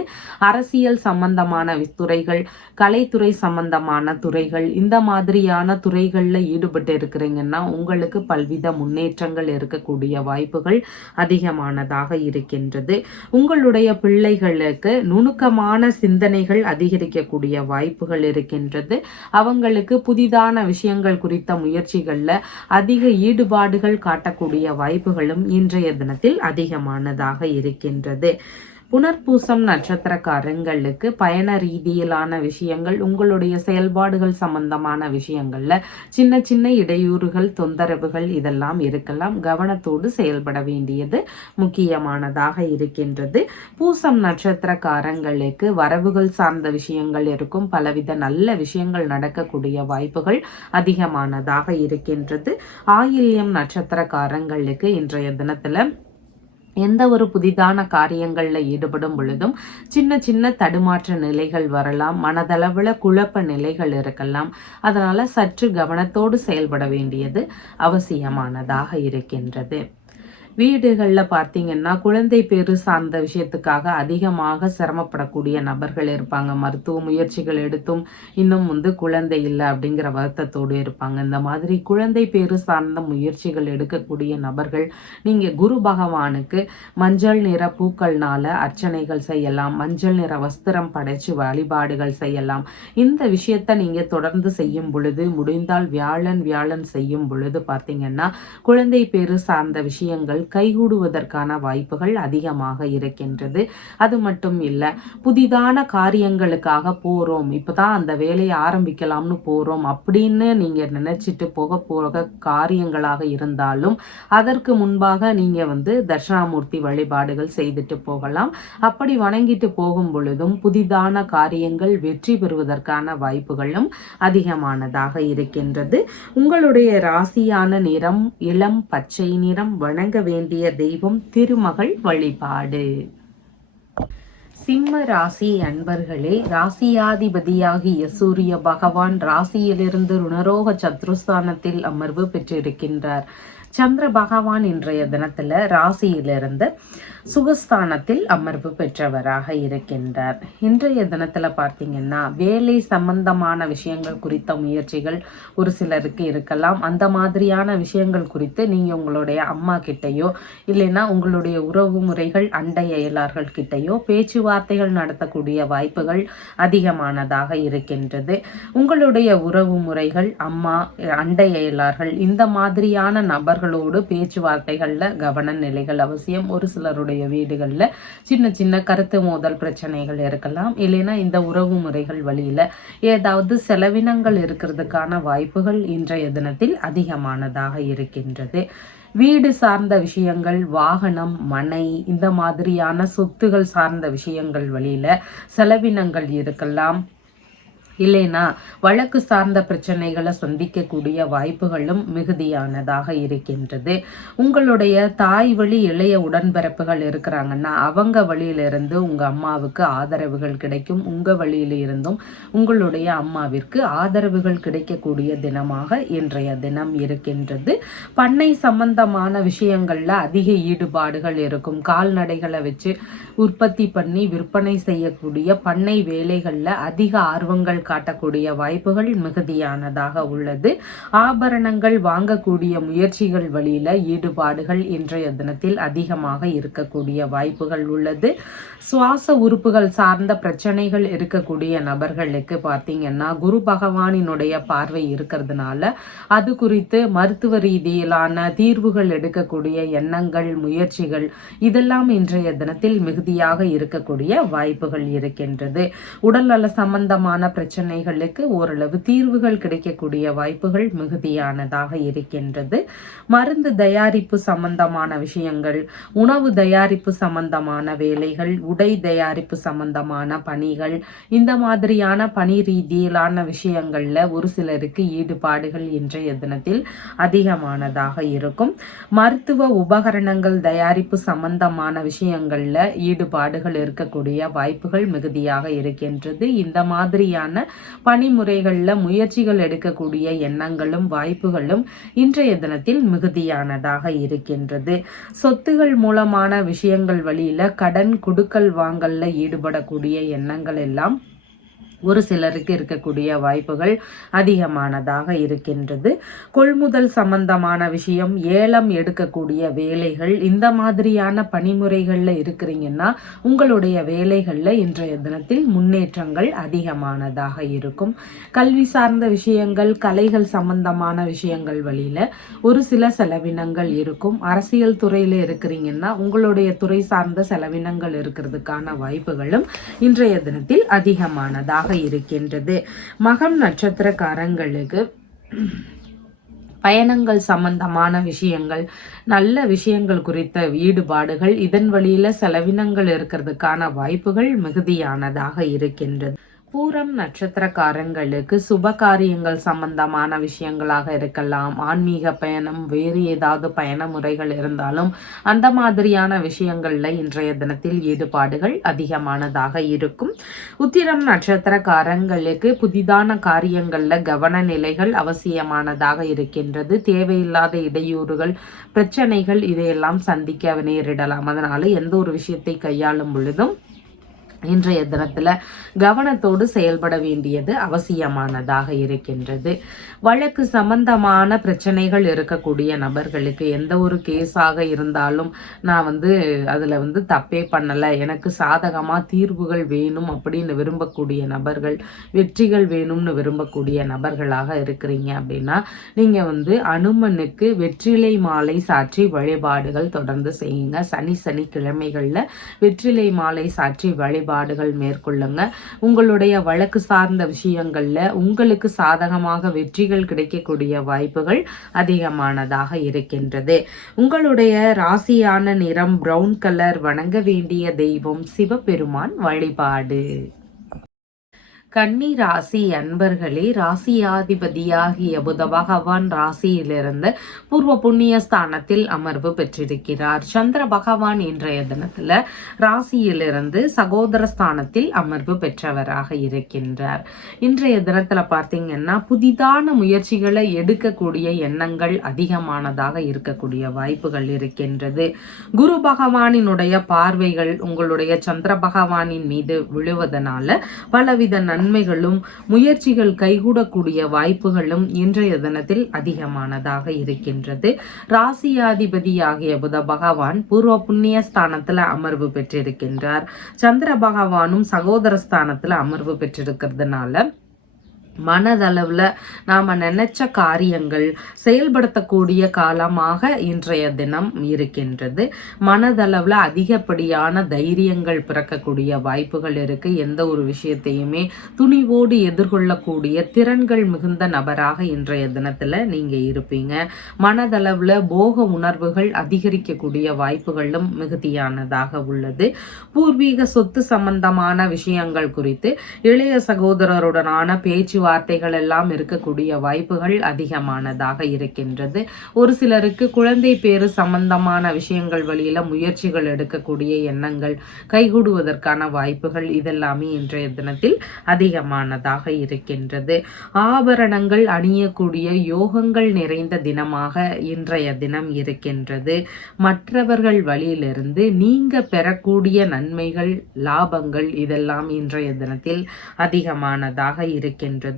அரசியல் சம்பந்தமான துறைகள், கலைத்துறை சம்பந்தமான துறைகள், இந்த மாதிரியான துறைகள்ல ஈடுபட்டு இருக்கிறீங்கன்னா உங்களுக்கு பல்வித முன்னேற்றங்கள் இருக்கக்கூடிய வாய்ப்புகள் அதிகமானதாக இருக்கின்றது. உங்களுடைய பிள்ளைகளுக்கு நுணுக்கமான சிந்தனைகள் அதிகரிக்கக்கூடிய வாய்ப்புகள் இருக்கின்றது. அவங்களுக்கு புதிதான விஷயங்கள் குறித்த முயற்சிகள்ல அதிக ஈடுபாடுகள் காட்டக்கூடிய வாய்ப்புகளும் இன்றைய தினத்தில் அதிகமானதாக இருக்கின்றது. புனர்பூசம் நட்சத்திரக்காரங்களுக்கு பயண ரீதியிலான விஷயங்கள், உங்களுடைய செயல்பாடுகள் சம்பந்தமான விஷயங்கள்ல சின்ன சின்ன இடையூறுகள், தொந்தரவுகள் இதெல்லாம் இருக்கலாம். கவனத்தோடு செயல்பட வேண்டியது முக்கியமானதாக இருக்கின்றது. பூசம் நட்சத்திரக்காரங்களுக்கு வரவுகள் சார்ந்த விஷயங்கள் இருக்கும். பலவித நல்ல விஷயங்கள் நடக்கக்கூடிய வாய்ப்புகள் அதிகமானதாக இருக்கின்றது. ஆயில்யம் நட்சத்திரக்காரங்களுக்கு இன்றைய தினத்துல எந்த ஒரு புதிதான காரியங்களில் ஈடுபடும் பொழுதும் சின்ன சின்ன தடுமாற்ற நிலைகள் வரலாம். மனதளவில் குழப்ப நிலைகள் இருக்கலாம். அதனால சற்று கவனத்தோடு செயல்பட வேண்டியது அவசியமானதாக இருக்கின்றது. வீடுகளில் பார்த்தீங்கன்னா குழந்தை பேரு சார்ந்த விஷயத்துக்காக அதிகமாக சிரமப்படக்கூடிய நபர்கள் இருப்பாங்க. மருத்துவ முயற்சிகள் எடுத்தும் இன்னும் குழந்தை இல்லை அப்படிங்கிற வருத்தத்தோடு இருப்பாங்க. இந்த மாதிரி குழந்தை பேரு சார்ந்த முயற்சிகள் எடுக்கக்கூடிய நபர்கள் நீங்கள் குரு பகவானுக்கு மஞ்சள் நிற பூக்கள்னால அர்ச்சனைகள் செய்யலாம். மஞ்சள் நிற வஸ்திரம் படைச்சு வழிபாடுகள் செய்யலாம். இந்த விஷயத்தை நீங்கள் தொடர்ந்து செய்யும் பொழுது, முடிந்தால் வியாழன் செய்யும் பொழுது பார்த்தீங்கன்னா குழந்தை பேரு சார்ந்த விஷயங்கள் கைகூடுவதற்கான வாய்ப்புகள் அதிகமாக இருக்கின்றது. அது மட்டும் இல்லை, புதிதான காரியங்களுக்காக போறோம், இப்பதான் அந்த வேலையை ஆரம்பிக்கலாம்னு போறோம் அப்படின்னு நீங்க நினைச்சிட்டு போக காரியங்களாக இருந்தாலும் அதற்கு முன்பாக நீங்க தட்சிணாமூர்த்தி வழிபாடுகள் செய்துட்டு போகலாம். அப்படி வணங்கிட்டு போகும் பொழுதும் புதிதான காரியங்கள் வெற்றி பெறுவதற்கான வாய்ப்புகளும் அதிகமானதாக இருக்கின்றது. உங்களுடைய ராசியான நிறம் இளம் பச்சை நிறம். வணங்க வேண்டிய தெய்வம் திருமகள் வழிபாடு. சிம்ம ராசி அன்பர்களே, ராசியாதிபதியாகிய சூரிய பகவான் ராசியிலிருந்து ருணரோக சத்ருஸ்தானத்தில் அமர்வு பெற்றிருக்கின்றார். சந்திர பகவான் இன்றைய தினத்துல ராசியிலிருந்து சுகஸ்தானத்தில் அமர்வு பெற்றவராக இருக்கின்றார். இன்றைய தினத்துல பார்த்தீங்கன்னா வேலை சம்பந்தமான விஷயங்கள் குறித்த முயற்சிகள் ஒரு சிலருக்கு இருக்கலாம். அந்த மாதிரியான விஷயங்கள் குறித்து நீங்க உங்களுடைய அம்மா கிட்டையோ இல்லைன்னா உங்களுடைய உறவு முறைகள் அண்டை அயலார்கள் கிட்டையோ பேச்சுவார்த்தைகள் நடத்தக்கூடிய வாய்ப்புகள் அதிகமானதாக இருக்கின்றது. உங்களுடைய உறவு முறைகள், அம்மா, அண்டை அயலார்கள் இந்த மாதிரியான நபர்களோடு பேச்சுவார்த்தைகள்ல கவன நிலைகள் அவசியம். ஒரு சிலருடைய வீடுகள்ல சின்ன சின்ன கருத்து மோதல் பிரச்சனைகள் இருக்கலாம். இல்லைன்னா இந்த உறவு முறைகள் வழியில ஏதாவது செலவினங்கள் இருக்கிறதுக்கான வாய்ப்புகள் இன்றைய தினத்தில் அதிகமானதாக இருக்கின்றது. வீடு சார்ந்த விஷயங்கள், வாகனம், மனை இந்த மாதிரியான சொத்துகள் சார்ந்த விஷயங்கள் வழியில செலவினங்கள் இருக்கலாம். இல்லைன்னா வழக்கு சார்ந்த பிரச்சனைகளை சந்திக்கக்கூடிய வாய்ப்புகளும் மிகுதியானதாக இருக்கின்றது. உங்களுடைய தாய் வழி இளைய உடன்பிறப்புகள் இருக்கிறாங்கன்னா அவங்க வழியிலிருந்து உங்க அம்மாவுக்கு ஆதரவுகள் கிடைக்கும். உங்க வழியில இருந்தும் உங்களுடைய அம்மாவிற்கு ஆதரவுகள் கிடைக்கக்கூடிய தினமாக இன்றைய தினம் இருக்கின்றது. பண்ணை சம்பந்தமான விஷயங்கள்ல அதிக ஈடுபாடுகள் இருக்கும். கால்நடைகளை வச்சு உற்பத்தி பண்ணி விற்பனை செய்யக்கூடிய பண்ணை வேலைகள்ல அதிக ஆர்வங்கள் காட்டக்கூடிய வாய்ப்புகள் மிகுதியானதாக உள்ளது. ஆபரணங்கள் வாங்கக்கூடிய முயற்சிகள் வழியில ஈடுபாடுகள் இன்றைய தினத்தில் அதிகமாக இருக்கக்கூடிய வாய்ப்புகள் உள்ளது. சுவாச உறுப்புகள் சார்ந்த பிரச்சனைகள் இருக்கக்கூடிய நபர்களுக்கு பார்த்தீங்கன்னா குரு பகவானினுடைய பார்வை இருக்கிறதுனால அது குறித்து மருத்துவ ரீதியிலான தீர்வுகள் எடுக்கக்கூடிய எண்ணங்கள், முயற்சிகள் இதெல்லாம் இன்றைய தினத்தில் மிகுதியாக இருக்கக்கூடிய வாய்ப்புகள் இருக்கின்றது. உடல்நல சம்பந்தமான பிரச்சனை பிரச்சனைகளுக்கு ஓரளவு தீர்வுகள் கிடைக்கக்கூடிய வாய்ப்புகள் மிகுதியானதாக இருக்கின்றது. மருந்து தயாரிப்பு சம்பந்தமான விஷயங்கள், உணவு தயாரிப்பு சம்பந்தமான வேலைகள், உடை தயாரிப்பு சம்பந்தமான பணிகள், இந்த மாதிரியான பணி ரீதியிலான விஷயங்கள்ல ஒரு சிலருக்கு ஈடுபாடுகள் இன்றைய தினத்தில் அதிகமானதாக இருக்கும். மருத்துவ உபகரணங்கள் தயாரிப்பு சம்பந்தமான விஷயங்கள்ல ஈடுபாடுகள் இருக்கக்கூடிய வாய்ப்புகள் மிகுதியாக இருக்கின்றது. இந்த மாதிரியான பணிமுறைகள்ல முயற்சிகள் எடுக்கக்கூடிய எண்ணங்களும் வாய்ப்புகளும் இன்றைய தினத்தில் மிகுதியானதாக இருக்கின்றது. சொத்துகள் மூலமான விஷயங்கள் வழியில கடன் கொடுக்கல் வாங்கல்ல ஈடுபடக்கூடிய எண்ணங்கள் எல்லாம் ஒரு சிலருக்கு இருக்கக்கூடிய வாய்ப்புகள் அதிகமானதாக இருக்கின்றது. கொள்முதல் சம்பந்தமான விஷயம், ஏலம் எடுக்கக்கூடிய வேலைகள், இந்த மாதிரியான பணிமுறைகள்ல இருக்கிறீங்கன்னா உங்களுடைய வேலைகள்ல இன்றைய தினத்தில் முன்னேற்றங்கள் அதிகமானதாக இருக்கும். கல்வி சார்ந்த விஷயங்கள், கலைகள் சம்பந்தமான விஷயங்கள் வழியில ஒரு சில செலவினங்கள் இருக்கும். அரசியல் துறையில இருக்கிறீங்கன்னா உங்களுடைய துறை சார்ந்த செலவினங்கள் இருக்கிறதுக்கான வாய்ப்புகளும் இன்றைய தினத்தில் அதிகமானதாக இருக்கின்றது. மகம் நட்சத்திரக்காரங்களுக்கு பயணங்கள் சம்பந்தமான விஷயங்கள், நல்ல விஷயங்கள் குறித்த ஈடுபாடுகள், இதன் வழியில செலவினங்கள் இருக்கிறதுக்கான வாய்ப்புகள் மிகுதியானதாக இருக்கின்றது. பூரம் நட்சத்திரக்காரங்களுக்கு சுப காரியங்கள் சம்பந்தமான விஷயங்களாக இருக்கலாம், ஆன்மீக பயணம், வேறு ஏதாவது பயண முறைகள் இருந்தாலும் அந்த மாதிரியான விஷயங்கள்ல இன்றைய தினத்தில் ஈடுபாடுகள் அதிகமானதாக இருக்கும். உத்திரம் நட்சத்திரக்காரங்களுக்கு புதிதான காரியங்கள்ல கவன நிலைகள் அவசியமானதாக இருக்கின்றது. தேவையில்லாத இடையூறுகள், பிரச்சனைகள் இதையெல்லாம் சந்திக்க நேரிடலாம். அதனால எந்த ஒரு விஷயத்தை கையாளும் பொழுதும் இன்றைய தினத்துல கவனத்தோடு செயல்பட வேண்டியது அவசியமானதாக இருக்கின்றது. வழக்கு சம்பந்தமான பிரச்சனைகள் இருக்கக்கூடிய நபர்களுக்கு எந்த ஒரு கேஸாக இருந்தாலும் நான் அதுல தப்பே பண்ணல, எனக்கு சாதகமா தீர்வுகள் வேணும் அப்படின்னு விரும்பக்கூடிய நபர்கள், வெற்றிகள் வேணும்னு விரும்பக்கூடிய நபர்களாக இருக்கிறீங்க அப்படின்னா நீங்க அனுமனுக்கு வெற்றிலை மாலை சாற்றி வழிபாடுகள் தொடர்ந்து செய்யுங்க. சனிக்கிழமைகள்ல வெற்றிலை மாலை சாற்றி வழிபாடுகள் மேற்கொள்ளுங்க. உங்களுடைய வழக்கு சார்ந்த விஷயங்கள்ல உங்களுக்கு சாதகமாக வெற்றிகள் கிடைக்கக்கூடிய வாய்ப்புகள் அதிகமானதாக இருக்கின்றது. உங்களுடைய ராசியான நிறம் பிரவுன் கலர். வணங்க வேண்டிய தெய்வம் சிவபெருமான் வழிபாடு. கன்னி ராசி அன்பர்களே, ராசியாதிபதியாகிய புத பகவான் ராசியிலிருந்து பூர்வ புண்ணிய ஸ்தானத்தில் அமர்வு பெற்றிருக்கிறார். சந்திர பகவான் இன்றைய தினத்துல ராசியிலிருந்து சகோதர ஸ்தானத்தில் அமர்வு பெற்றவராக இருக்கின்றார். இன்றைய தினத்துல பார்த்தீங்கன்னா புதிதான முயற்சிகளை எடுக்கக்கூடிய எண்ணங்கள் அதிகமானதாக இருக்கக்கூடிய வாய்ப்புகள் இருக்கின்றது. குரு பகவானினுடைய பார்வைகள் உங்களுடைய சந்திர பகவானின் மீது விழுவதனால பலவித நன்மைகளும் முயற்சிகள் கைகூடக்கூடிய வாய்ப்புகளும் இன்றைய தினத்தில் அதிகமானதாக இருக்கின்றது. ராசியாதிபதியாகிய புத பகவான் பூர்வ புண்ணிய ஸ்தானத்துல அமர்வு பெற்றிருக்கின்றார். சந்திர பகவானும் சகோதர ஸ்தானத்துல அமர்வு பெற்றிருக்கிறதுனால மனதளவுல நாம நினைச்ச காரியங்கள் செயல்படுத்தக்கூடிய காலமாக இன்றைய தினம் இருக்கின்றது. மனதளவுல அதிகப்படியான தைரியங்கள் பிறக்கக்கூடிய வாய்ப்புகள் இருக்கு. எந்த ஒரு விஷயத்தையுமே துணிவோடு எதிர்கொள்ளக்கூடிய திறன்கள் மிகுந்த நபராக இன்றைய தினத்துல நீங்க இருப்பீங்க. மனதளவுல போக உணர்வுகள் அதிகரிக்கக்கூடிய வாய்ப்புகளும் மிகுதியானதாக உள்ளது. பூர்வீக சொத்து சம்பந்தமான விஷயங்கள் குறித்து இளைய சகோதரருடனான பேச்சுவார்த்தைகள் எல்லாம் இருக்கக்கூடிய வாய்ப்புகள் அதிகமானதாக இருக்கின்றது. ஒரு சிலருக்கு குழந்தை பேரு சம்பந்தமான விஷயங்கள் வழியில முயற்சிகள் எடுக்கக்கூடிய எண்ணங்கள் கைகூடுவதற்கான வாய்ப்புகள் இதெல்லாமே இன்றைய தினத்தில் அதிகமானதாக இருக்கின்றது. ஆபரணங்கள் அணியக்கூடிய யோகங்கள் நிறைந்த தினமாக இன்றைய தினம் இருக்கின்றது. மற்றவர்கள் வழியிலிருந்து நீங்க பெறக்கூடிய நன்மைகள், லாபங்கள் இதெல்லாம் இன்றைய தினத்தில் அதிகமானதாக இருக்கின்றது.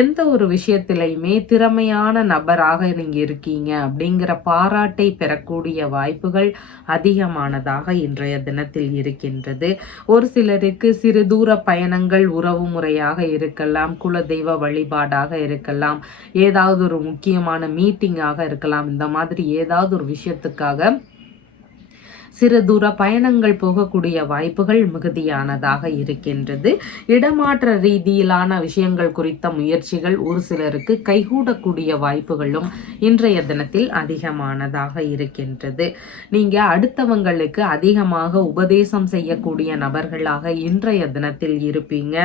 எந்த ஒரு விஷயத்திலையுமே திறமையான நபராக நீங்க இருக்கீங்க அப்படிங்கிற பாராட்டை பெறக்கூடிய வாய்ப்புகள் அதிகமானதாக இன்றைய தினத்தில் இருக்கின்றது. ஒரு சிலருக்கு சிறு தூர பயணங்கள் உறவு முறையாக இருக்கலாம், குலதெய்வ வழிபாடாக இருக்கலாம், ஏதாவது ஒரு முக்கியமான மீட்டிங்காக இருக்கலாம். இந்த மாதிரி ஏதாவது ஒரு விஷயத்துக்காக சிறு தூர பயணங்கள் போகக்கூடிய வாய்ப்புகள் மிகுதியானதாக இருக்கின்றது. இடமாற்ற ரீதியிலான விஷயங்கள் குறித்த முயற்சிகள் ஒரு சிலருக்கு கைகூடக்கூடிய வாய்ப்புகளும் இன்றைய தினத்தில் அதிகமானதாக இருக்கின்றது. நீங்க அடுத்தவங்களுக்கு அதிகமாக உபதேசம் செய்யக்கூடிய நபர்களாக இன்றைய தினத்தில் இருப்பீங்க.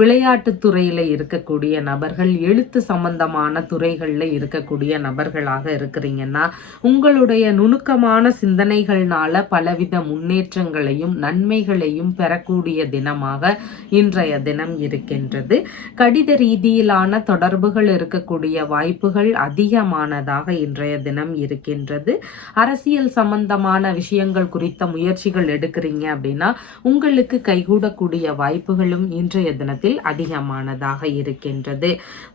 விளையாட்டு துறையில இருக்கக்கூடிய நபர்கள், எழுத்து சம்பந்தமான துறைகளில் இருக்கக்கூடிய நபர்களாக இருக்கிறீங்கன்னா உங்களுடைய நுணுக்கமான சிந்தனைகள்னால பலவித முன்னேற்றங்களையும் நன்மைகளையும் பெறக்கூடிய தினமாக இன்றைய தினம் இருக்கின்றது. கடித ரீதியிலான தொடர்புகள் இருக்கக்கூடிய வாய்ப்புகள் அதிகமானதாக இன்றைய தினம் இருக்கின்றது. அரசியல் சம்பந்தமான விஷயங்கள் குறித்த முயற்சிகள் எடுக்கிறீங்க அப்படின்னா உங்களுக்கு கைகூடக்கூடிய வாய்ப்புகளும் இன்றைய தினத்தில் அதிகமானதாக இருக்கின்றது.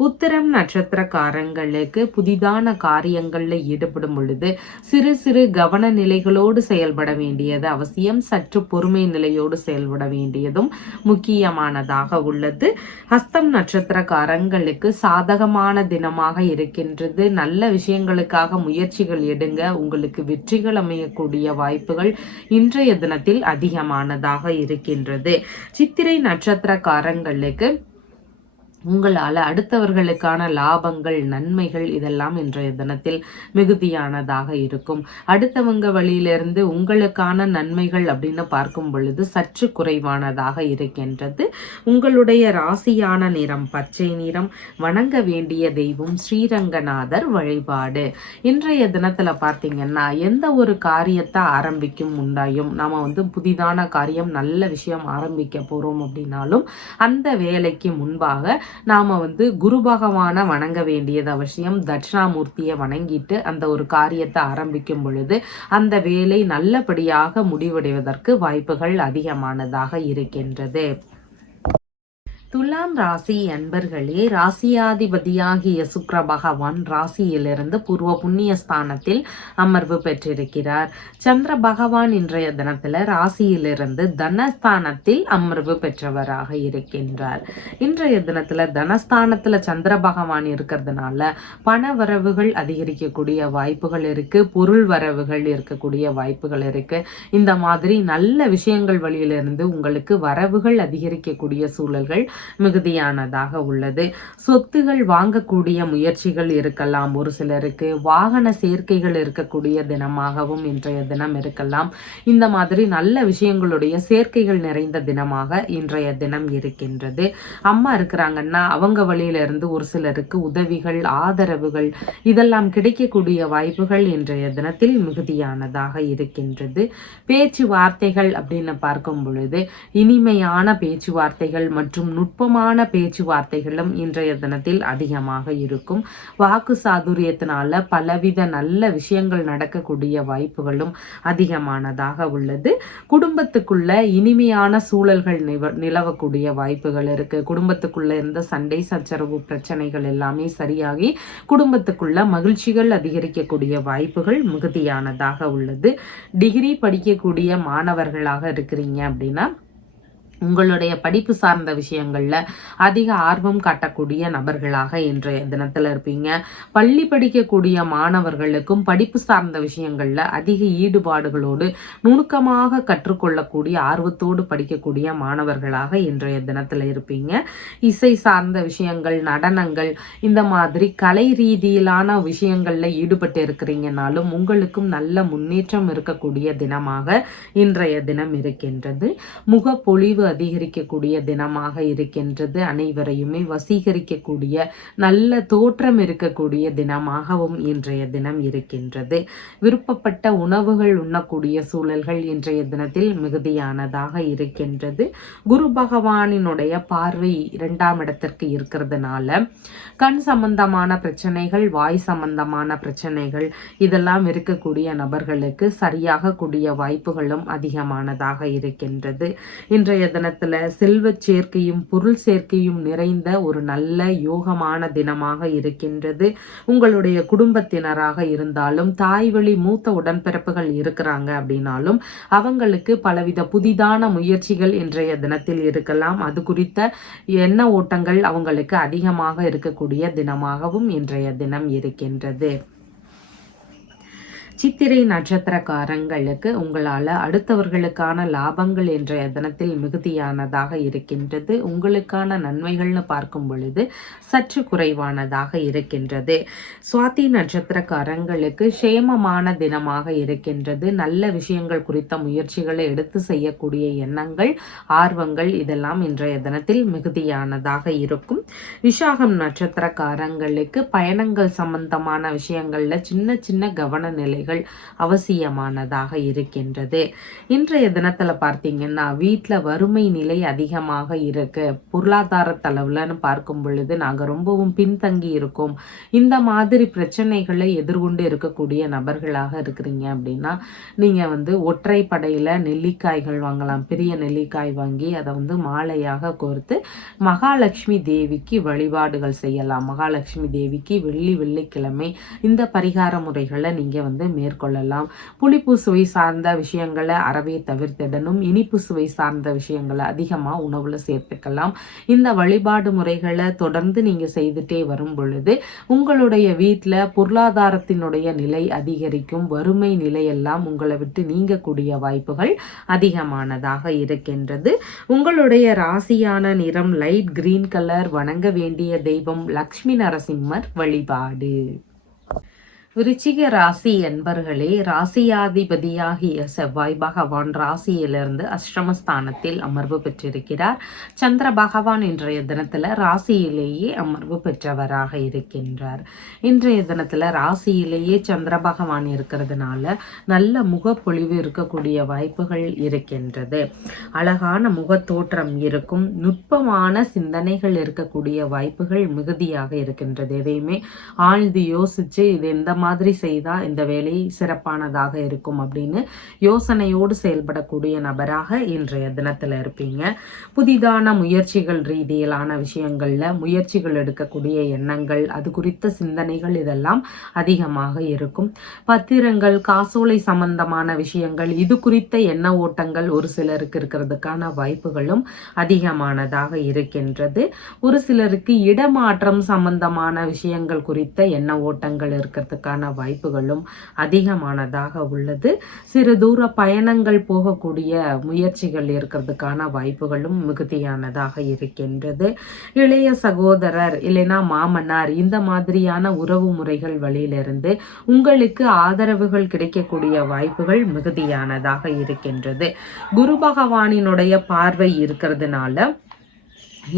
உத்திரம் நட்சத்திரக்காரங்களுக்கு புதிதான காரியங்களில் ஈடுபடும் பொழுது சிறு சிறு கவன நிலைகளோடு செயல்பட வேண்டியது அவசியம். சற்று பொறுமை நிலையோடு செயல்பட வேண்டியதும் முக்கியமானதாக உள்ளது. ஹஸ்தம் நட்சத்திரக்காரங்களுக்கு சாதகமான தினமாக இருக்கின்றது. நல்ல விஷயங்களுக்காக முயற்சிகள் எடுங்க. உங்களுக்கு வெற்றிகள் அமையக்கூடிய வாய்ப்புகள் இன்றைய தினத்தில் அதிகமானதாக இருக்கின்றது. சித்திரை நட்சத்திரக்காரங்களுக்கு உங்களால் அடுத்தவர்களுக்கான லாபங்கள் நன்மைகள் இதெல்லாம் இன்றைய தினத்தில் மிகுதியானதாக இருக்கும். அடுத்தவங்க வழியிலிருந்து உங்களுக்கான நன்மைகள் அப்படின்னு பார்க்கும் பொழுது சற்று குறைவானதாக இருக்கின்றது. உங்களுடைய ராசியான நிறம் பச்சை நிறம். வணங்க வேண்டிய தெய்வம் ஸ்ரீரங்கநாதர் வழிபாடு. இன்றைய தினத்துல பார்த்தீங்கன்னா எந்த ஒரு காரியத்தை ஆரம்பிக்கும் முன்னாயும் நாம புதிதான காரியம் நல்ல விஷயம் ஆரம்பிக்க போறோம் அப்படின்னாலும் அந்த வேலைக்கு முன்பாக நாம குரு பகவானை வணங்க வேண்டியது அவசியம். தட்சிணாமூர்த்தியை வணங்கிட்டு அந்த ஒரு காரியத்தை ஆரம்பிக்கும் பொழுது அந்த வேலை நல்லபடியாக முடிவடைவதற்கு வாய்ப்புகள் அதிகமானதாக இருக்கின்றது. துலாம் ராசி அன்பர்களே, ராசியாதிபதியாகிய சுக்கிர பகவான் ராசியிலிருந்து பூர்வ புண்ணிய ஸ்தானத்தில் அமர்வு பெற்றிருக்கிறார். சந்திர பகவான் இன்றைய தினத்துல ராசியிலிருந்து தனஸ்தானத்தில் அமர்வு பெற்றவராக இருக்கின்றார். இன்றைய தினத்துல தனஸ்தானத்துல சந்திர பகவான் இருக்கிறதுனால பண வரவுகள் அதிகரிக்கக்கூடிய வாய்ப்புகள் இருக்கு. பொருள் வரவுகள் இருக்கக்கூடிய வாய்ப்புகள் இருக்கு. இந்த மாதிரி நல்ல விஷயங்கள் வழியிலிருந்து உங்களுக்கு வரவுகள் அதிகரிக்கக்கூடிய சூழல்கள் மிகுதியானதாக உள்ளது. சொத்துகள் வாங்கக்கூடிய முயற்சிகள் இருக்கலாம். ஒரு சிலருக்கு வாகன சேர்க்கைகள் இருக்கக்கூடிய தினமாகவும் இன்றைய தினம் இருக்கலாம். இந்த மாதிரி நல்ல விஷயங்களுடைய சேர்க்கைகள் நிறைந்த தினமாக இன்றைய தினம் இருக்கின்றது. அம்மா இருக்கிறாங்கன்னா அவங்க வழியிலிருந்து ஒரு சிலருக்கு உதவிகள் ஆதரவுகள் இதெல்லாம் கிடைக்கக்கூடிய வாய்ப்புகள் இன்றைய தினத்தில் மிகுதியானதாக இருக்கின்றது. பேச்சுவார்த்தைகள் அப்படின்னு பார்க்கும் பொழுது இனிமையான பேச்சுவார்த்தைகள் மற்றும் நுட்பமான பேச்சுவார்த்தைகளும் இன்றைய தினத்தில் அதிகமாக இருக்கும். வாக்கு சாதுரியத்தினால பலவித நல்ல விஷயங்கள் நடக்கக்கூடிய வாய்ப்புகளும் அதிகமானதாக உள்ளது. குடும்பத்துக்குள்ள இனிமையான சூழல்கள் நிலவக்கூடிய வாய்ப்புகள் இருக்கு. குடும்பத்துக்குள்ள இருந்த சண்டை சச்சரவு பிரச்சனைகள் எல்லாமே சரியாகி குடும்பத்துக்குள்ள மகிழ்ச்சிகள் அதிகரிக்கக்கூடிய வாய்ப்புகள் மிகுதியானதாக உள்ளது. டிகிரி படிக்கக்கூடிய மாணவர்களாக இருக்கிறீங்க அப்படின்னா உங்களுடைய படிப்பு சார்ந்த விஷயங்கள்ல அதிக ஆர்வம் காட்டக்கூடிய நபர்களாக இன்றைய தினத்துல இருப்பீங்க. பள்ளி படிக்கக்கூடிய மாணவர்களுக்கும் படிப்பு சார்ந்த விஷயங்கள்ல அதிக ஈடுபாடுகளோடு நுணுக்கமாக கற்றுக்கொள்ளக்கூடிய ஆர்வத்தோடு படிக்கக்கூடிய மாணவர்களாக இன்றைய தினத்துல இருப்பீங்க. இசை சார்ந்த விஷயங்கள் நடனங்கள் இந்த மாதிரி கலை ரீதியிலான விஷயங்கள்ல ஈடுபட்டு இருக்கிறீங்கனாலும் உங்களுக்கும் நல்ல முன்னேற்றம் இருக்கக்கூடிய தினமாக இன்றைய தினம் இருக்கின்றது. முகப்பொழிவு அதிகரிக்கக்கூடிய தினமாக இருக்கின்றது. அனைவரையுமே வசீகரிக்கக்கூடிய நல்ல தோற்றம் இருக்கக்கூடிய தினமாகவும் இன்றைய தினம் இருக்கின்றது. விருப்பப்பட்ட உணவுகள் உண்ணக்கூடிய சூழல்கள் இன்றைய தினத்தில் மிகுதியானதாக இருக்கின்றது. குரு பகவானினுடைய பார்வை 2ஆம் இடத்திற்கு இருக்கிறதுனால கண் சம்பந்தமான பிரச்சனைகள் வாய் சம்பந்தமான பிரச்சனைகள் இதெல்லாம் இருக்கக்கூடிய நபர்களுக்கு சரியாக கூடிய வாய்ப்புகளும் அதிகமானதாக இருக்கின்றது. இன்றைய தினத்துல செல்வ சேர்க்கையும் பொருள் சேர்க்கையும் நிறைந்த ஒரு நல்ல யோகமான தினமாக இருக்கின்றது. உங்களுடைய குடும்பத்தினராக இருந்தாலும் தாய் வழி மூத்த உடன்பிறப்புகள் இருக்கிறாங்க அப்படின்னாலும் அவங்களுக்கு பலவித புதிதான முயற்சிகள் இன்றைய தினத்தில் இருக்கலாம். அது குறித்த எண்ண ஓட்டங்கள் அவங்களுக்கு அதிகமாக இருக்கக்கூடிய தினமாகவும் இன்றைய தினம் இருக்கின்றது. சித்திரை நட்சத்திரக்காரங்களுக்கு உங்களால் அடுத்தவர்களுக்கான லாபங்கள் என்ற தினத்தில் மிகுதியானதாக இருக்கின்றது. உங்களுக்கான நன்மைகள்னு பார்க்கும் பொழுது சற்று குறைவானதாக இருக்கின்றது. சுவாதி நட்சத்திரக்காரங்களுக்கு சேமமான தினமாக இருக்கின்றது. நல்ல விஷயங்கள் குறித்த முயற்சிகளை எடுத்து செய்யக்கூடிய எண்ணங்கள், ஆர்வங்கள் இதெல்லாம் இன்றைய தினத்தில் மிகுதியானதாக இருக்கும். விசாகம் நட்சத்திரக்காரங்களுக்கு பயணங்கள் சம்பந்தமான விஷயங்கள்ல சின்ன சின்ன கவன நிலைகள் அவசியமானதாக இருக்கின்றது. இன்றைய தினத்துல பார்த்தீங்கன்னா வீட்டில் வறுமை நிலை அதிகமாக இருக்கு. பொருளாதார தளவுலன்னு பார்க்கும் பொழுது நாங்கள் ரொம்பவும் பின்தங்கி இருக்கோம். இந்த மாதிரி பிரச்சனைகளை எதிர்கொண்டு இருக்கக்கூடிய நபர்களாக இருக்கிறீங்க அப்படின்னா நீங்கள் ஒற்றை படையில் நெல்லிக்காய்கள் வாங்கலாம். பெரிய நெல்லிக்காய் வாங்கி அதை மாலையாக கோர்த்து மகாலட்சுமி தேவிக்கு வழிபாடுகள் செய்யலாம். மகாலட்சுமி தேவிக்கு வெள்ளிக்கிழமை இந்த பரிகார முறைகளை நீங்கள் மேற்கொள்ளலாம். புளிப்பு சுவை சார்ந்த விஷயங்களை அறவே தவிர்த்திடணும். இனிப்பு சுவை சார்ந்த விஷயங்களை அதிகமாக உணவுல சேர்த்துக்கலாம். இந்த வழிபாடு முறைகளை தொடர்ந்து நீங்க செய்துட்டே வரும் பொழுது உங்களுடைய வீட்டில் பொருளாதாரத்தினுடைய நிலை அதிகரிக்கும். வறுமை நிலையெல்லாம் உங்களை விட்டு நீங்கக்கூடிய வாய்ப்புகள் அதிகமானதாக இருக்கின்றது. உங்களுடைய ராசியான நிறம் லைட் கிரீன் கலர். வணங்க வேண்டிய தெய்வம் லக்ஷ்மி நரசிம்மர் வழிபாடு. விருச்சிக ராசி என்பர்களே, ராசியாதிபதியாகிய செவ்வாய் பகவான் ராசியிலிருந்து அஷ்டமஸ்தானத்தில் அமர்வு பெற்றிருக்கிறார். சந்திர பகவான் இன்றைய தினத்துல ராசியிலேயே அமர்வு பெற்றவராக இருக்கின்றார். இன்றைய தினத்துல ராசியிலேயே சந்திர பகவான் இருக்கிறதுனால நல்ல முகப்பொழிவு இருக்கக்கூடிய வாய்ப்புகள் இருக்கின்றது. அழகான முகத்தோற்றம் இருக்கும். நுட்பமான சிந்தனைகள் இருக்கக்கூடிய வாய்ப்புகள் மிகுதியாக இருக்கின்றது. எதையுமே ஆழ்ந்து யோசிச்சு இது எந்த மாதிரி செய்தா இந்த வேலை சிறப்பானதாக இருக்கும் அப்படின்னு யோசனையோடு செயல்படக்கூடிய நபராக இன்றைய தினத்துல இருப்பீங்க. புதிதான முயற்சிகள் ரீதியிலான விஷயங்கள்ல முயற்சிகள் எடுக்கக்கூடிய எண்ணங்கள், அது குறித்த சிந்தனைகள் இதெல்லாம் அதிகமாக இருக்கும். பத்திரங்கள், காசோலை சம்பந்தமான விஷயங்கள், இது குறித்த எண்ண ஓட்டங்கள் ஒரு சிலருக்கு இருக்கிறதுக்கான வாய்ப்புகளும் அதிகமானதாக இருக்கின்றது. ஒரு சிலருக்கு இடமாற்றம் சம்பந்தமான விஷயங்கள் குறித்த எண்ண ஓட்டங்கள் இருக்கிறதுக்கான வாய்ப்புகளும் அதிகமானதாக உள்ளது. சிறு தூர பயணங்கள் போகக்கூடிய முயற்சிகள் இருக்கிறதுக்கான வாய்ப்புகளும் மிகுதியானதாக இருக்கின்றது. இளைய சகோதரர் இல்லைனா மாமனார் இந்த மாதிரியான உறவு முறைகள் வழியிலிருந்து உங்களுக்கு ஆதரவுகள் கிடைக்கக்கூடிய வாய்ப்புகள் மிகுதியானதாக இருக்கின்றது. குரு பகவானினுடைய பார்வை இருக்கிறதுனால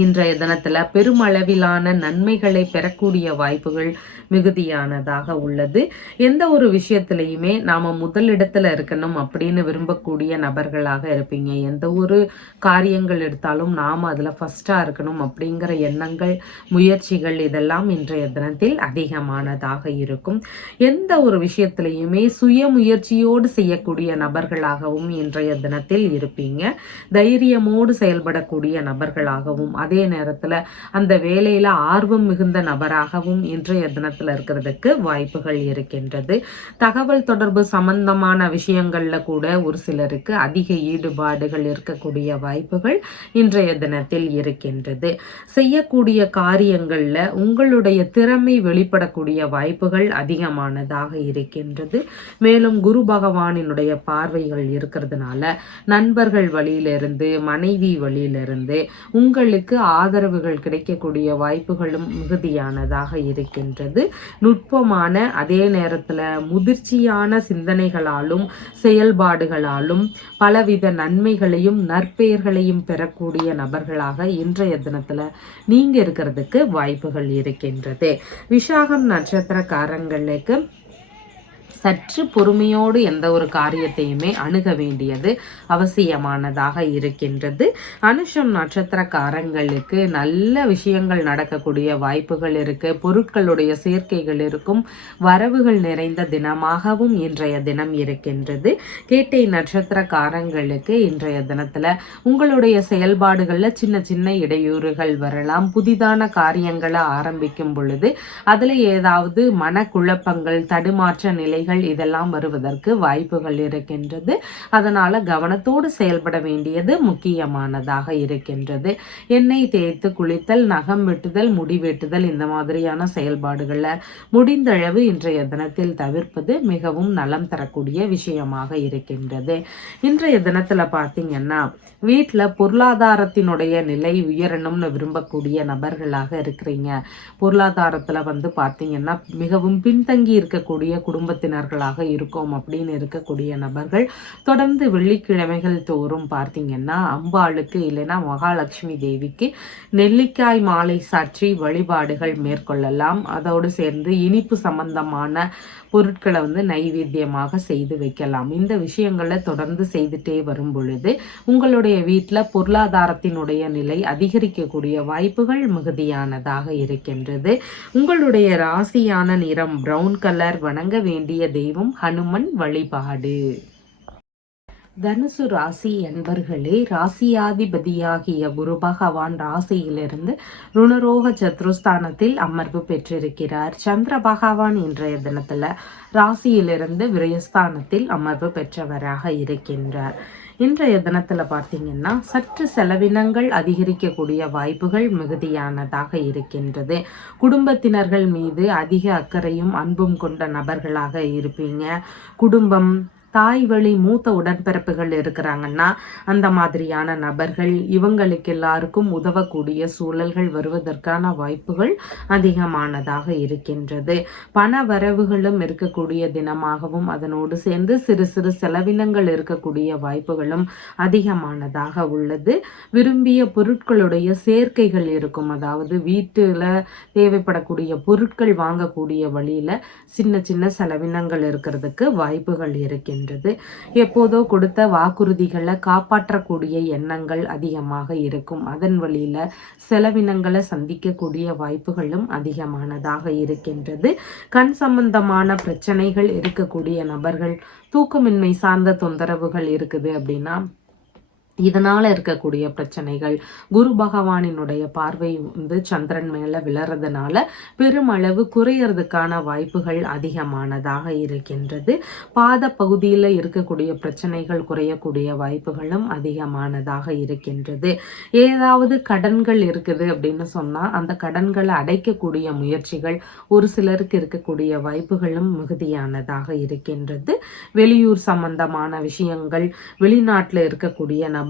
இன்றைய தினத்துல பெருமளவிலான நன்மைகளை பெறக்கூடிய வாய்ப்புகள் மிகுதியானதாக உள்ளது. எந்த ஒரு விஷயத்திலையுமே நாம முதலிடத்துல இருக்கணும் அப்படின்னு விரும்பக்கூடிய நபர்களாக இருப்பீங்க. எந்த ஒரு காரியங்கள் எடுத்தாலும் நாம அதுல ஃபர்ஸ்டா இருக்கணும் அப்படிங்கிற எண்ணங்கள், முயற்சிகள் இதெல்லாம் இன்றைய தினத்தில் அதிகமானதாக இருக்கும். எந்த ஒரு விஷயத்திலையுமே சுய முயற்சியோடு செய்யக்கூடிய நபர்களாகவும் இன்றைய தினத்தில் இருப்பீங்க. தைரியமோடு செயல்படக்கூடிய நபர்களாகவும் அதே நேரத்துல அந்த வேலையில ஆர்வம் மிகுந்த நபராகவும் இன்றைய தினத்துல இருக்கிறதுக்கு வாய்ப்புகள் இருக்கின்றது. தகவல் தொடர்பு சம்பந்தமான விஷயங்கள்ல கூட ஒரு சிலருக்கு அதிக ஈடுபாடுகள் இருக்கக்கூடிய வாய்ப்புகள் இன்றைய தினத்தில் இருக்கின்றது. செய்யக்கூடிய காரியங்கள்ல உங்களுடைய திறமை வெளிப்படக்கூடிய வாய்ப்புகள் அதிகமானதாக இருக்கின்றது. மேலும் குரு பகவானினுடைய பார்வைகள் இருக்கிறதுனால நண்பர்கள் வழியிலிருந்து, மனைவி வழியிலிருந்து உங்களுக்கு ஆதரவுகள் கிடைக்கக்கூடிய வாய்ப்புகளும் மிகுதியானதாக இருக்கின்றது. நுட்பமான அதே நேரத்துல முதிர்ச்சியான சிந்தனைகளாலும் செயல்பாடுகளாலும் பலவித நன்மைகளையும் நற்பெயர்களையும் பெறக்கூடிய நபர்களாக இன்றைய தினத்துல நீங்க இருக்கிறதுக்கு வாய்ப்புகள் இருக்கின்றது. விசாகம் நட்சத்திரக்காரங்களுக்கு சற்று பொறுமையோடு எந்த ஒரு காரியத்தையுமே அணுக வேண்டியது அவசியமானதாக இருக்கின்றது. அனுஷம் நட்சத்திரக்காரங்களுக்கு நல்ல விஷயங்கள் நடக்கக்கூடிய வாய்ப்புகள் இருக்கு. பொருட்களுடைய சேர்க்கைகள் இருக்கும். வரவுகள் நிறைந்த தினமாகவும் இன்றைய தினம் இருக்கின்றது. கேட்டை நட்சத்திரக்காரங்களுக்கு இன்றைய தினத்துல உங்களுடைய செயல்பாடுகள்ல சின்ன சின்ன இடையூறுகள் வரலாம். புதிதான காரியங்களை ஆரம்பிக்கும் பொழுது அதுல ஏதாவது மனக்குழப்பங்கள், தடுமாற்ற நிலைகள் பிரச்சனைகள் இதெல்லாம் வருவதற்கு வாய்ப்புகள் இருக்கின்றது. அதனால கவனத்தோடு செயல்பட வேண்டியது முக்கியமானதாக இருக்கின்றது. எண்ணெய் தேய்த்து குளித்தல், நகம் வெட்டுதல், முடி வெட்டுதல் இந்த மாதிரியான செயல்பாடுகளை முடிந்தளவு இன்றைய தினத்தில் தவிர்ப்பது மிகவும் நலம் தரக்கூடிய விஷயமாக இருக்கின்றது. இன்றைய தினத்துல பார்த்தீங்கன்னா வீட்டில் பொருளாதாரத்தினுடைய நிலை உயரணும்னு விரும்பக்கூடிய நபர்களாக இருக்கிறீங்க. பொருளாதாரத்தில் பார்த்தீங்கன்னா மிகவும் பின்தங்கி இருக்கக்கூடிய குடும்பத்தினர்களாக இருக்கோம் அப்படின்னு இருக்கக்கூடிய நபர்கள் தொடர்ந்து வெள்ளிக்கிழமைகள் தோறும் பார்த்தீங்கன்னா அம்பாளுக்கு இல்லைன்னா மகாலட்சுமி தேவிக்கு நெல்லிக்காய் மாலை சாற்றி வழிபாடுகள் மேற்கொள்ளலாம். அதோடு சேர்ந்து இனிப்பு சம்பந்தமான பொருட்களை நைவேத்தியமாக செய்து வைக்கலாம். இந்த விஷயங்களை தொடர்ந்து செய்துட்டே வரும் பொழுது உங்களுடைய வீட்டில் பொருளாதாரத்தினுடைய நிலை அதிகரிக்கக்கூடிய வாய்ப்புகள் மிகுதியானதாக இருக்கின்றது. உங்களுடைய ராசியான நிறம் பிரவுன் கலர். வணங்க வேண்டிய தெய்வம் ஹனுமன் வழிபாடு. தனுசு ராசி என்பர்களே, ராசியாதிபதியாகிய குரு பகவான் ராசியிலிருந்து ருணரோக சத்ருஸ்தானத்தில் அமர்வு பெற்றிருக்கிறார். சந்திர பகவான் இன்றைய தினத்துல ராசியிலிருந்து விரயஸ்தானத்தில் அமர்வு பெற்றவராக இருக்கின்றார். இன்றைய தினத்துல பார்த்தீங்கன்னா சற்று செலவினங்கள் அதிகரிக்கக்கூடிய வாய்ப்புகள் மிகுதியானதாக இருக்கின்றது. குடும்பத்தினர்கள் மீது அதிக அக்கறையும் அன்பும் கொண்ட நபர்களாக இருப்பீங்க. குடும்பம், தாய் வழி மூத்த உடன்பிறப்புகள் இருக்கிறாங்கன்னா அந்த மாதிரியான நபர்கள் இவங்களுக்கு எல்லாருக்கும் உதவக்கூடிய சூழல்கள் வருவதற்கான வாய்ப்புகள் அதிகமானதாக இருக்கின்றது. பண வரவுகளும் இருக்கக்கூடிய தினமாகவும் அதனோடு சேர்ந்து சிறு சிறு செலவினங்கள் இருக்கக்கூடிய வாய்ப்புகளும் அதிகமானதாக உள்ளது. விரும்பிய பொருட்களுடைய சேர்க்கைகள் இருக்கும். அதாவது வீட்டில் தேவைப்படக்கூடிய பொருட்கள் வாங்கக்கூடிய வழியில சின்ன சின்ன செலவினங்கள் இருக்கிறதுக்கு வாய்ப்புகள் இருக்கின்றன. எப்போதோ கொடுத்த வாக்குறுதிகளை காப்பாற்றக்கூடிய எண்ணங்கள் அதிகமாக இருக்கும். அதன் வழியில செலவினங்களை சந்திக்கக்கூடிய வாய்ப்புகளும் அதிகமானதாக இருக்கின்றது. கண் சம்பந்தமான பிரச்சனைகள் இருக்கக்கூடிய நபர்கள், தூக்கமின்மை சார்ந்த தொந்தரவுகள் இருக்குது அப்படின்னா இதனால இருக்கக்கூடிய பிரச்சனைகள், குரு பகவானினுடைய பார்வை சந்திரன் மேல விழறதுனால பெருமளவு குறையறதுக்கான வாய்ப்புகள் அதிகமானதாக இருக்கின்றது. பாத பகுதியில் இருக்கக்கூடிய பிரச்சனைகள் குறையக்கூடிய வாய்ப்புகளும் அதிகமானதாக இருக்கின்றது. ஏதாவது கடன்கள் இருக்குது அப்படின்னு சொன்னா அந்த கடன்களை அடைக்கக்கூடிய முயற்சிகள் ஒரு சிலருக்கு இருக்கக்கூடிய வாய்ப்புகளும் மிகுதியானதாக இருக்கின்றது. வெளியூர் சம்பந்தமான விஷயங்கள், வெளிநாட்டில் இருக்கக்கூடிய நபர்கள்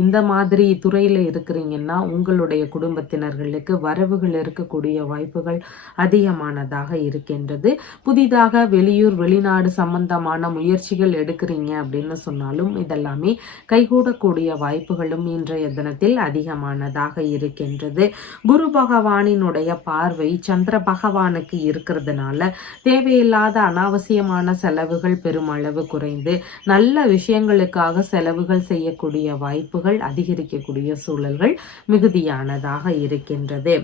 இந்த மாதிரி துறையில இருக்கிறீங்கன்னா உங்களுடைய குடும்பத்தினர்களுக்கு வரவுகள் இருக்கக்கூடிய வாய்ப்புகள் அதிகமானதாக இருக்கின்றது. புதிதாக வெளியூர் வெளிநாடு சம்பந்தமான முயற்சிகள் எடுக்கிறீங்க அப்படின்னு சொன்னாலும் இதெல்லாமே கைகூடக்கூடிய வாய்ப்புகளும் இன்றைய தினத்தில் அதிகமானதாக இருக்கின்றது. குரு பகவானினுடைய பார்வை சந்திர பகவானுக்கு இருக்கிறதுனால தேவையில்லாத அனாவசியமான செலவுகள் பெருமளவு குறைந்து நல்ல விஷயங்களுக்காக செலவுகள் செய்யக்கூடிய வாய்ப்புகள் அதிகரிக்கக்கூடிய சூழல்கள் மிகுதியானதாக இருக்கின்றது.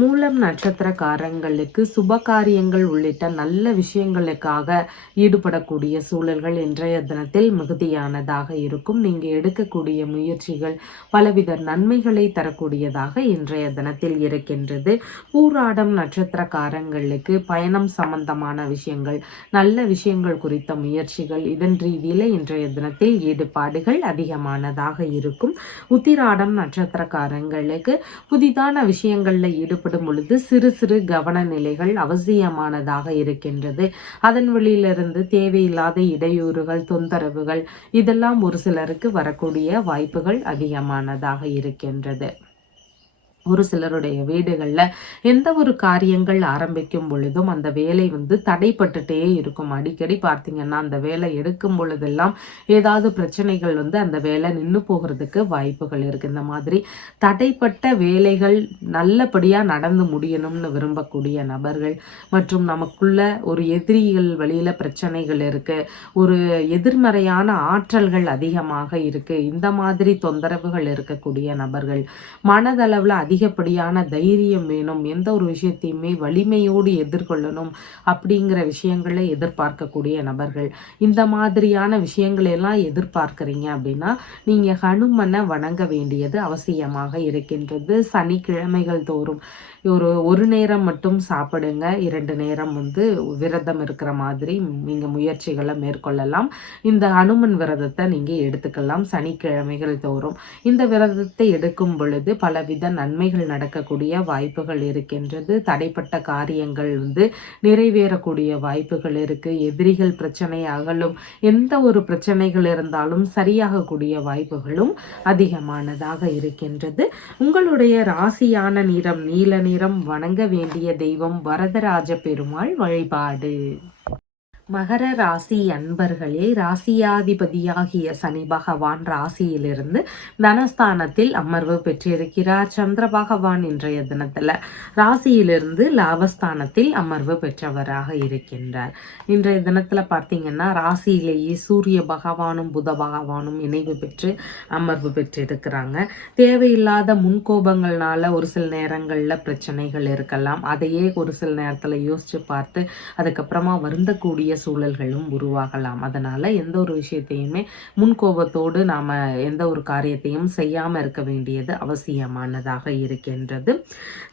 மூலம் நட்சத்திரக்காரங்களுக்கு சுப காரியங்கள் உள்ளிட்ட நல்ல விஷயங்களுக்காக ஈடுபடக்கூடிய சூழல்கள் இன்றைய தினத்தில் மிகுதியானதாக இருக்கும். நீங்க எடுக்கக்கூடிய முயற்சிகள் பலவித நன்மைகளை தரக்கூடியதாக இன்றைய தினத்தில் இருக்கின்றது. பூராடம் நட்சத்திரக்காரங்களுக்கு பயணம் சம்பந்தமான விஷயங்கள், நல்ல விஷயங்கள் குறித்த முயற்சிகள், இதன் ரீதியில இன்றைய தினத்தில் ஈடுபாடுகள் அதிகமானதாக இருக்கும். உத்திராடம் நட்சத்திரக்காரங்களுக்கு புதிதான விஷயங்கள்ல ஈடுபடும் பொழுது சிறு சிறு கவன நிலைகள் அவசியமானதாக இருக்கின்றது. அதன் வழியிலிருந்து தேவையில்லாத இடையூறுகள், தொந்தரவுகள் இதெல்லாம் ஒரு சிலருக்கு வரக்கூடிய வாய்ப்புகள் அதிகமானதாக இருக்கின்றது. ஒரு சிலருடைய வீடுகளில் எந்த ஒரு காரியங்கள் ஆரம்பிக்கும் பொழுதும் அந்த வேலை தடைப்பட்டுட்டே இருக்கும். அடிக்கடி பார்த்தீங்கன்னா அந்த வேலை எடுக்கும் பொழுதெல்லாம் ஏதாவது பிரச்சனைகள் அந்த வேலை நின்று போகிறதுக்கு வாய்ப்புகள் இருக்கு. இந்த மாதிரி தடைப்பட்ட வேலைகள் நல்லபடியாக நடந்து முடியணும்னு விரும்பக்கூடிய நபர்கள் மற்றும் நமக்குள்ள ஒரு எதிரிகள் வழியில பிரச்சனைகள் இருக்கு, ஒரு எதிர்மறையான ஆற்றல்கள் அதிகமாக இருக்கு, இந்த மாதிரி தொந்தரவுகள் இருக்கக்கூடிய நபர்கள் மனதளவில் அதிகப்படியான தைரியம் வேணும், எந்த ஒரு விஷயத்தையுமே வலிமையோடு எதிர்கொள்ளணும் அப்படிங்கிற விஷயங்களை எதிர்பார்க்கக்கூடிய நபர்கள், இந்த மாதிரியான விஷயங்களை எல்லாம் எதிர்பார்க்கிறீங்க அப்படின்னா நீங்க ஹனுமனை வணங்க வேண்டியது அவசியமாக இருக்கின்றது. சனிக்கிழமைகள் தோறும் ஒரு நேரம் மட்டும் சாப்பிடுங்க, 2 நேரம் வந்து விரதம் இருக்கிற மாதிரி நீங்கள் முயற்சிகளை மேற்கொள்ளலாம். இந்த அனுமன் விரதத்தை நீங்கள் எடுத்துக்கலாம் சனிக்கிழமைகள் தோறும். இந்த விரதத்தை எடுக்கும் பொழுது பலவித நன்மைகள் நடக்கக்கூடிய வாய்ப்புகள் இருக்கின்றது. தடைப்பட்ட காரியங்கள் வந்து நிறைவேறக்கூடிய வாய்ப்புகள் இருக்குது. எதிரிகள் பிரச்சனை அகலும். எந்த ஒரு பிரச்சனைகள் இருந்தாலும் சரியாகக்கூடிய வாய்ப்புகளும் அதிகமானதாக இருக்கின்றது. உங்களுடைய ராசியான நிறம் நீல நிறம். வணங்க வேண்டிய தெய்வம் வரதராஜ பெருமாள் வழிபாடு. மகர ராசி அன்பர்களே, ராசியாதிபதியாகிய சனி பகவான் ராசியிலிருந்து தனஸ்தானத்தில் அமர்வு பெற்றிருக்கிறார். சந்திர பகவான் இன்றைய தினத்துல ராசியிலிருந்து லாபஸ்தானத்தில் அமர்வு பெற்றவராக இருக்கின்றார். இன்றைய தினத்துல பார்த்தீங்கன்னா ராசியிலேயே சூரிய பகவானும் புத பகவானும் இணைவு பெற்று அமர்வு பெற்றிருக்கிறாங்க. தேவையில்லாத முன்கோபங்கள்னால ஒரு சில நேரங்களில் பிரச்சனைகள் இருக்கலாம். அதையே ஒரு சில நேரத்தில் யோசிச்சு பார்த்து அதுக்கப்புறமா வருந்தக்கூடிய சூழல்களும் உருவாகலாம். அதனால எந்த ஒரு விஷயத்தையுமே முன்கோபத்தோடு நாம எந்த ஒரு காரியத்தையும் செய்யாம இருக்க வேண்டியது அவசியமானதாக இருக்கின்றது.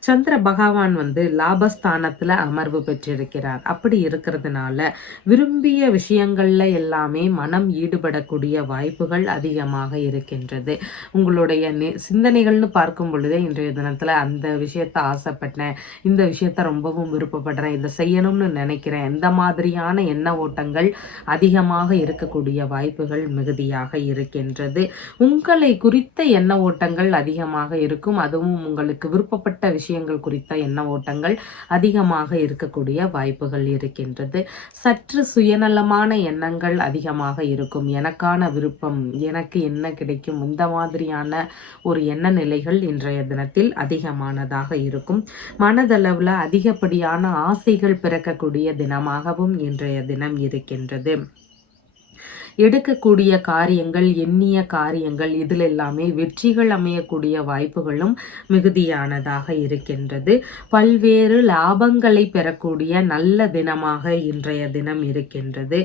சந்திர பகவான் வந்து லாபஸ்தானத்துல அமர்வு பெற்றிருக்கிறார். அப்படி இருக்கிறதுனால விரும்பிய விஷயங்கள்ல எல்லாமே மனம் ஈடுபடக்கூடிய வாய்ப்புகள் அதிகமாக இருக்கின்றது. உங்களுடைய சிந்தனைகள்னு பார்க்கும் பொழுதே இன்றைய தினத்துல அந்த விஷயத்த ஆசைப்பட்டேன், இந்த விஷயத்த ரொம்பவும் விருப்பப்படுறேன், இதை செய்யணும்னு நினைக்கிறேன், இந்த மாதிரியான எண்ண ஓட்டங்கள் அதிகமாக இருக்கக்கூடிய வாய்ப்புகள் மிகுதியாக இருக்கின்றது. உங்களை குறித்த எண்ண ஓட்டங்கள் அதிகமாக இருக்கும். அதுவும் உங்களுக்கு விருப்பப்பட்ட விஷயங்கள் குறித்த எண்ண ஓட்டங்கள் அதிகமாக இருக்கக்கூடிய வாய்ப்புகள் இருக்கின்றது. சற்று சுயநலமான எண்ணங்கள் அதிகமாக இருக்கும். எனக்கான விருப்பம், எனக்கு என்ன கிடைக்கும், இந்த மாதிரியான ஒரு எண்ண நிலைகள் இன்றைய தினத்தில் அதிகமானதாக இருக்கும். மனதளவில் அதிகப்படியான ஆசைகள் பிறக்கக்கூடிய தினமாகவும் இன்றைய தினம் இருக்கின்றது. எடுக்கக்கூடிய காரியங்கள், எண்ணிய காரியங்கள் இதில் எல்லாமே வெற்றிகள் அமையக்கூடிய வாய்ப்புகளும் மிகுதியானதாக இருக்கின்றது. பல்வேறு லாபங்களை பெறக்கூடிய நல்ல தினமாக இன்றைய தினம் இருக்கின்றது.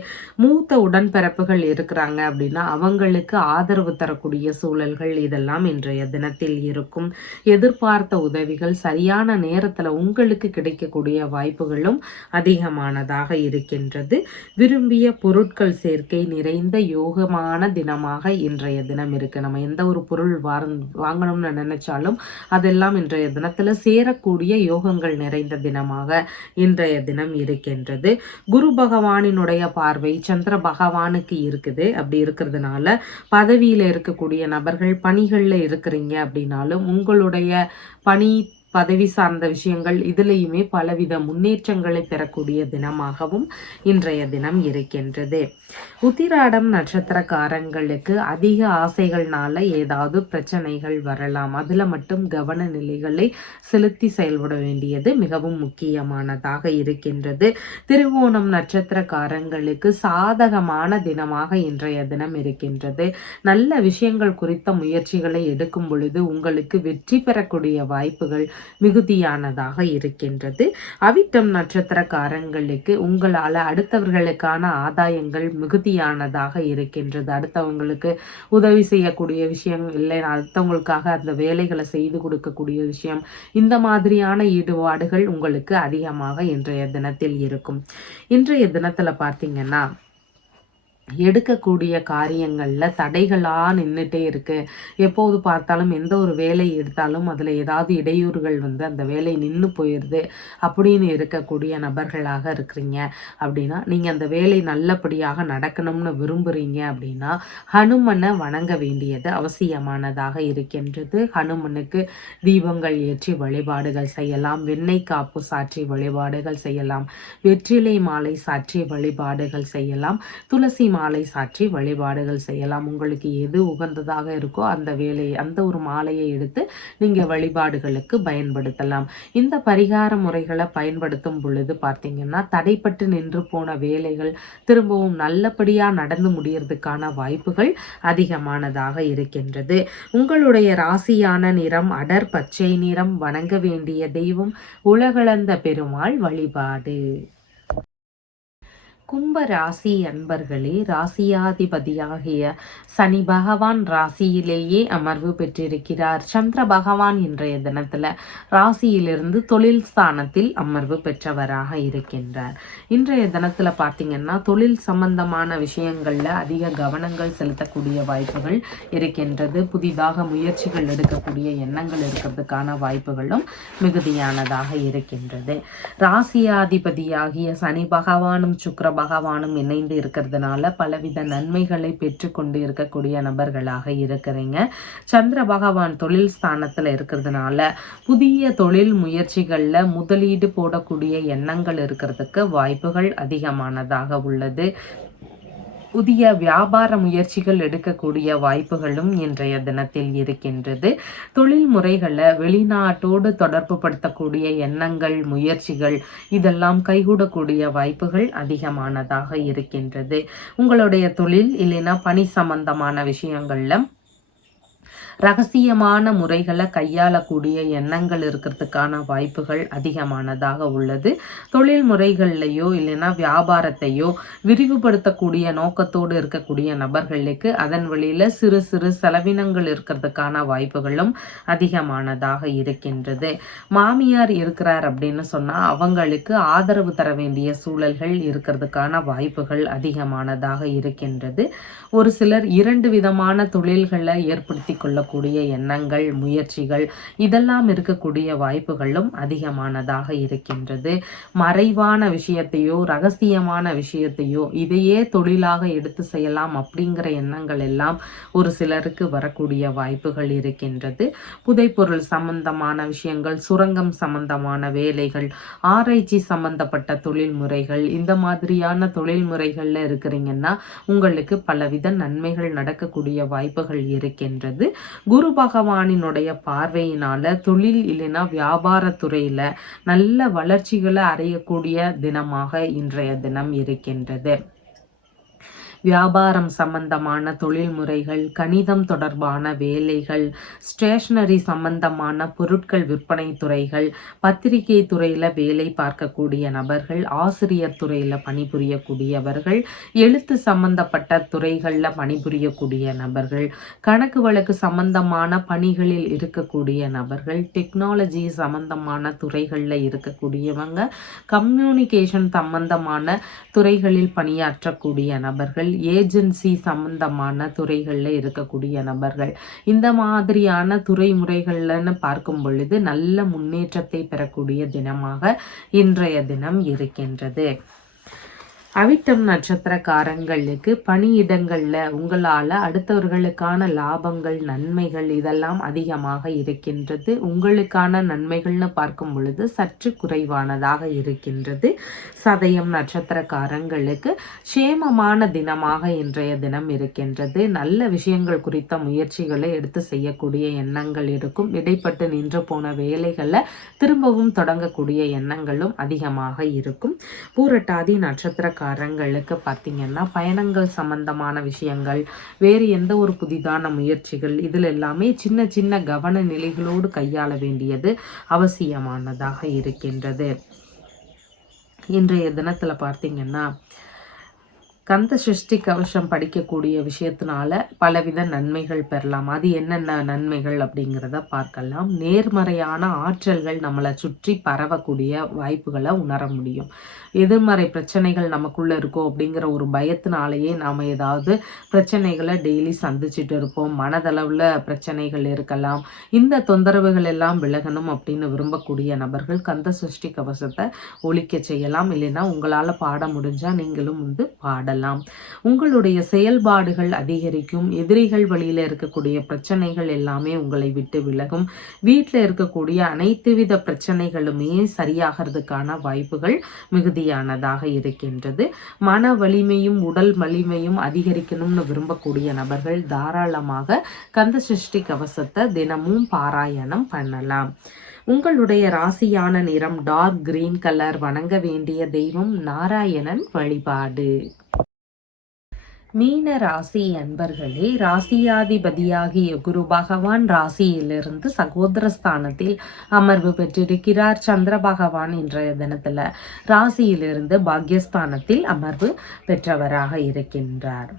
மூத்த உடன்பிறப்புகள் இருக்கிறாங்க அப்படின்னா அவங்களுக்கு ஆதரவு தரக்கூடிய சூழல்கள் இதெல்லாம் இன்றைய தினத்தில் இருக்கும். எதிர்பார்த்த உதவிகள் சரியான நேரத்தில் உங்களுக்கு கிடைக்கக்கூடிய வாய்ப்புகளும் அதிகமானதாக இருக்கின்றது. விரும்பிய பொருட்கள் சேர்க்கை நிறைந்த யோகமான தினமாக இன்றைய தினம் இருக்கு. நம்ம எந்த ஒரு பொருள் வாங்கணும்னு நினைச்சாலும் அதெல்லாம் இன்றைய தினத்துல சேரக்கூடிய யோகங்கள் நிறைந்த தினமாக இன்றைய தினம் இருக்கின்றது. குரு பகவானினுடைய பார்வை சந்திர பகவானுக்கு இருக்குது. அப்படி இருக்கிறதுனால பதவியில இருக்கக்கூடிய நபர்கள், பணிகள்ல இருக்கிறீங்க அப்படின்னாலும் உங்களுடைய பணி பதவி சார்ந்த விஷயங்கள் இதுலேயுமே பலவித முன்னேற்றங்களை பெறக்கூடிய தினமாகவும் இன்றைய தினம் இருக்கின்றது. உத்திராடம் நட்சத்திரக்காரங்களுக்கு அதிக ஆசைகள்னால ஏதாவது பிரச்சனைகள் வரலாம். அதில் மட்டும் கவன நிலைகளை செலுத்தி செயல்பட வேண்டியது மிகவும் முக்கியமானதாக இருக்கின்றது. திருவோணம் நட்சத்திரக்காரங்களுக்கு சாதகமான தினமாக இன்றைய தினம் இருக்கின்றது. நல்ல விஷயங்கள் குறித்த முயற்சிகளை எடுக்கும் பொழுது உங்களுக்கு வெற்றி பெறக்கூடிய வாய்ப்புகள் மிகுதியானதாக இருக்கின்றது. அவிட்டம் நட்சத்திரக்காரங்களுக்கு உங்களால் அடுத்தவர்களுக்கான ஆதாயங்கள் மிகுதியானதாக இருக்கின்றது. அடுத்தவங்களுக்கு உதவி செய்யக்கூடிய விஷயம் இல்லை, அடுத்தவங்களுக்காக அந்த வேலைகளை செய்து கொடுக்கக்கூடிய விஷயம், இந்த மாதிரியான ஈடுபாடுகள் உங்களுக்கு அதிகமாக இன்றைய தினத்தில் இருக்கும். இன்றைய தினத்துல பார்த்தீங்கன்னா எடுக்கக்கூடிய காரியங்களில் தடைகளாக நின்றுட்டே இருக்கு. எப்போது பார்த்தாலும் எந்த ஒரு வேலை எடுத்தாலும் அதில் ஏதாவது இடையூறுகள் வந்து அந்த வேலை நின்று போயிடுது அப்படின்னு இருக்கக்கூடிய நபர்களாக இருக்கிறீங்க அப்படின்னா, நீங்கள் அந்த வேலை நல்லபடியாக நடக்கணும்னு விரும்புகிறீங்க அப்படின்னா ஹனுமனை வணங்க வேண்டியது அவசியமானதாக இருக்கின்றது. ஹனுமனுக்கு தீபங்கள் ஏற்றி வழிபாடுகள் செய்யலாம். வெண்ணெய் காப்பு சாற்றி வழிபாடுகள் செய்யலாம். வெற்றிலை மாலை சாற்றி வழிபாடுகள் செய்யலாம். துளசி மாலை சாற்றி வழிபாடுகள் செய்யலாம். உங்களுக்கு எது உகந்ததாக இருக்கோ அந்த ஒரு மாலையை எடுத்து நீங்க வழிபாடுகளுக்கு பயன்படுத்தலாம். இந்த பரிகார முறைகளை பயன்படுத்தும் பொழுது பார்த்தீங்கன்னா தடைப்பட்டு நின்று போன வேலைகள் திரும்பவும் நல்லபடியா நடந்து முடியறதுக்கான வாய்ப்புகள் அதிகமானதாக இருக்கின்றது. உங்களுடைய ராசியான நிறம் அடர் பச்சை நிறம். வணங்க வேண்டிய தெய்வம் உலகளந்த பெருமாள் வழிபாடு. கும்ப ராசி அன்பர்களே, ராசியாதிபதியாகிய சனி பகவான் ராசியிலேயே அமர்வு பெற்றிருக்கிறார். சந்திர பகவான் இன்றைய தினத்துல ராசியிலிருந்து தொழில் ஸ்தானத்தில் அமர்வு பெற்றவராக இருக்கின்றார். இன்றைய தினத்துல பார்த்தீங்கன்னா தொழில் சம்பந்தமான விஷயங்கள்ல அதிக கவனங்கள் செலுத்தக்கூடிய வாய்ப்புகள் இருக்கின்றது. புதிதாக முயற்சிகள் எடுக்கக்கூடிய எண்ணங்கள் இருக்கிறதுக்கான வாய்ப்புகளும் மிகுதியானதாக இருக்கின்றது. ராசியாதிபதியாகிய சனி பகவானும் சுக்கிர பகவானும் இணைந்து இருக்கிறதுனால பலவித நன்மைகளை பெற்றுக்கொண்டு இருக்கக்கூடிய நபர்களாக இருக்கிறீங்க. சந்திர பகவான் தொழில் ஸ்தானத்துல இருக்கிறதுனால புதிய தொழில் முயற்சிகள்ல முதலீடு போடக்கூடிய எண்ணங்கள் இருக்கிறதுக்கு வாய்ப்புகள் அதிகமானதாக உள்ளது. புதிய வியாபார முயற்சிகள் எடுக்கக்கூடிய வாய்ப்புகளும் இன்றைய தினத்தில் இருக்கின்றது. தொழில் முறைகளை வெளிநாட்டோடு தொடர்பு படுத்தக்கூடிய எண்ணங்கள் முயற்சிகள் இதெல்லாம் கைகூடக்கூடிய வாய்ப்புகள் அதிகமானதாக இருக்கின்றது. உங்களுடைய தொழில் இல்லைன்னா பணி சம்பந்தமான விஷயங்கள்ல ரகசியமான முறைகளை கையாளக்கூடிய எண்ணங்கள் இருக்கிறதுக்கான வாய்ப்புகள் அதிகமானதாக உள்ளது. தொழில் முறைகள்லையோ இல்லைன்னா வியாபாரத்தையோ விரிவுபடுத்தக்கூடிய நோக்கத்தோடு இருக்கக்கூடிய நபர்களுக்கு அதன் வழியில சிறு சிறு செலவினங்கள் இருக்கிறதுக்கான வாய்ப்புகளும் அதிகமானதாக இருக்கின்றது. மாமியார் இருக்கிறார் அப்படின்னு சொன்னா அவங்களுக்கு ஆதரவு தர வேண்டிய சூழல்கள் இருக்கிறதுக்கான வாய்ப்புகள் அதிகமானதாக இருக்கின்றது. ஒரு சிலர் 2 விதமான தொழில்களை ஏற்படுத்தி கொள்ள கூடிய எண்ணங்கள் முயற்சிகள் இதெல்லாம் இருக்கக்கூடிய வாய்ப்புகளும் அதிகமானதாக இருக்கின்றது. மறைவான விஷயத்தையோ ரகசியமான விஷயத்தையோ இதையே தொழிலாக எடுத்து செய்யலாம் அப்படிங்கிற எண்ணங்கள் எல்லாம் ஒரு சிலருக்கு வரக்கூடிய வாய்ப்புகள் இருக்கின்றது. புதைப்பொருள் சம்பந்தமான விஷயங்கள், சுரங்கம் சம்பந்தமான வேலைகள், ஆராய்ச்சி சம்பந்தப்பட்ட தொழில் முறைகள் இந்த மாதிரியான தொழில் முறைகள்ல இருக்கிறீங்கன்னா உங்களுக்கு பலவித நன்மைகள் நடக்கக்கூடிய வாய்ப்புகள் இருக்கின்றது. குரு பகவானினுடைய பார்வையினால தொழில் இல்லைன்னா வியாபாரத்துறையில நல்ல வளர்ச்சிகளை அடையக்கூடிய தினமாக இன்றைய தினம் இருக்கின்றது. வியாபாரம் சம்பந்தமான தொழில் முறைகள், கணிதம் தொடர்பான வேலைகள், ஸ்டேஷனரி சம்பந்தமான பொருட்கள் விற்பனை துறைகள், பத்திரிகை துறையில வேலை பார்க்கக்கூடிய நபர்கள், ஆசிரியர் துறையில பணிபுரியக்கூடியவர்கள், எழுத்து சம்பந்தப்பட்ட துறைகள்ல பணிபுரியக்கூடிய நபர்கள், கணக்கு வழக்கு சம்பந்தமான பணிகளில் இருக்கக்கூடிய நபர்கள், டெக்னாலஜி சம்பந்தமான துறைகள்ல இருக்கக்கூடியவங்க, கம்யூனிகேஷன் சம்பந்தமான துறைகளில் பணியாற்றக்கூடிய நபர்கள், ஏஜென்சி சம்பந்தமான துறைகள்ல இருக்கக்கூடிய நபர்கள் இந்த மாதிரியான துறை முறைகள்னு பார்க்கும் பொழுது நல்ல முன்னேற்றத்தை பெறக்கூடிய தினமாக இன்றைய தினம் இருக்கின்றது. அவிட்டம் நட்சத்திரக்காரங்களுக்கு பணியிடங்கள்ல உங்களால அடுத்தவர்களுக்கான லாபங்கள் நன்மைகள் இதெல்லாம் அதிகமாக இருக்கின்றது. உங்களுக்கான நன்மைகள்னு பார்க்கும் பொழுது சற்று குறைவானதாக இருக்கின்றது. சதயம் நட்சத்திரக்காரங்களுக்கு சேமமான தினமாக இன்றைய தினம் இருக்கின்றது. நல்ல விஷயங்கள் குறித்த முயற்சிகளை எடுத்து செய்யக்கூடிய எண்ணங்கள் இருக்கும். இடைப்பட்டு நின்று போன வேலைகளை திரும்பவும் தொடங்கக்கூடிய எண்ணங்களும் அதிகமாக இருக்கும். பூரட்டாதி நட்சத்திரக்காரங்களுக்கு பார்த்தீங்கன்னா பயணங்கள் சம்பந்தமான விஷயங்கள், வேறு எந்த ஒரு புதிதான முயற்சிகள் இதில் எல்லாமே சின்ன சின்ன கவன நிலைகளோடு கையாள வேண்டியது அவசியமானதாக இருக்கின்றது. இன்றைய தினத்துல பார்த்தீங்கன்னா கந்த சஷ்டி கவசம் படிக்கக்கூடிய விஷயத்தினால பலவித நன்மைகள் பெறலாம். அது என்னென்ன நன்மைகள் அப்படிங்கிறத பார்க்கலாம். நேர்மறையான ஆற்றல்கள் நம்மளை சுற்றி பரவக்கூடிய வாய்ப்புகளை உணர முடியும். எதிர்மறை பிரச்சனைகள் நமக்குள்ள இருக்கும் அப்படிங்கிற ஒரு பயத்தினாலேயே நாம் ஏதாவது பிரச்சனைகளை டெய்லி சந்திச்சுட்டு இருப்போம். மனதளவில் பிரச்சனைகள் இருக்கலாம். இந்த தொந்தரவுகள் எல்லாம் விலகணும் அப்படின்னு விரும்பக்கூடிய நபர்கள் கந்த சஷ்டி கவசத்தை ஒழிக்க செய்யலாம். இல்லைன்னா உங்களால் பாட முடிஞ்சால் நீங்களும் பாடலாம். உங்களுடைய செயல்பாடுகள் அதிகரிக்கும். எதிரிகள் வழியில இருக்கக்கூடிய பிரச்சனைகள் எல்லாமே உங்களை விட்டு விலகும். வீட்டில் இருக்கக்கூடிய அனைத்து வித பிரச்சனைகளுமே சரியாகிறதுக்கான வாய்ப்புகள் மிகுதியானதாக இருக்கின்றது. மன வலிமையும் உடல் வலிமையும் அதிகரிக்கணும்னு விரும்பக்கூடிய நபர்கள் தாராளமாக கந்த சஷ்டி கவசத்தை தினமும் பாராயணம் பண்ணலாம். உங்களுடைய ராசியான நிறம் டார்க் கிரீன் கலர். வணங்க வேண்டிய தெய்வம் நாராயணன் வழிபாடு. மீன ராசி அன்பர்களே, ராசியாதிபதியாகிய குரு பகவான் ராசியிலிருந்து சகோதரஸ்தானத்தில் அமர்வு பெற்றிருக்கிறார். சந்திர பகவான் இன்றைய தினத்துல ராசியிலிருந்து பாக்யஸ்தானத்தில் அமர்வு பெற்றவராக இருக்கின்றார்.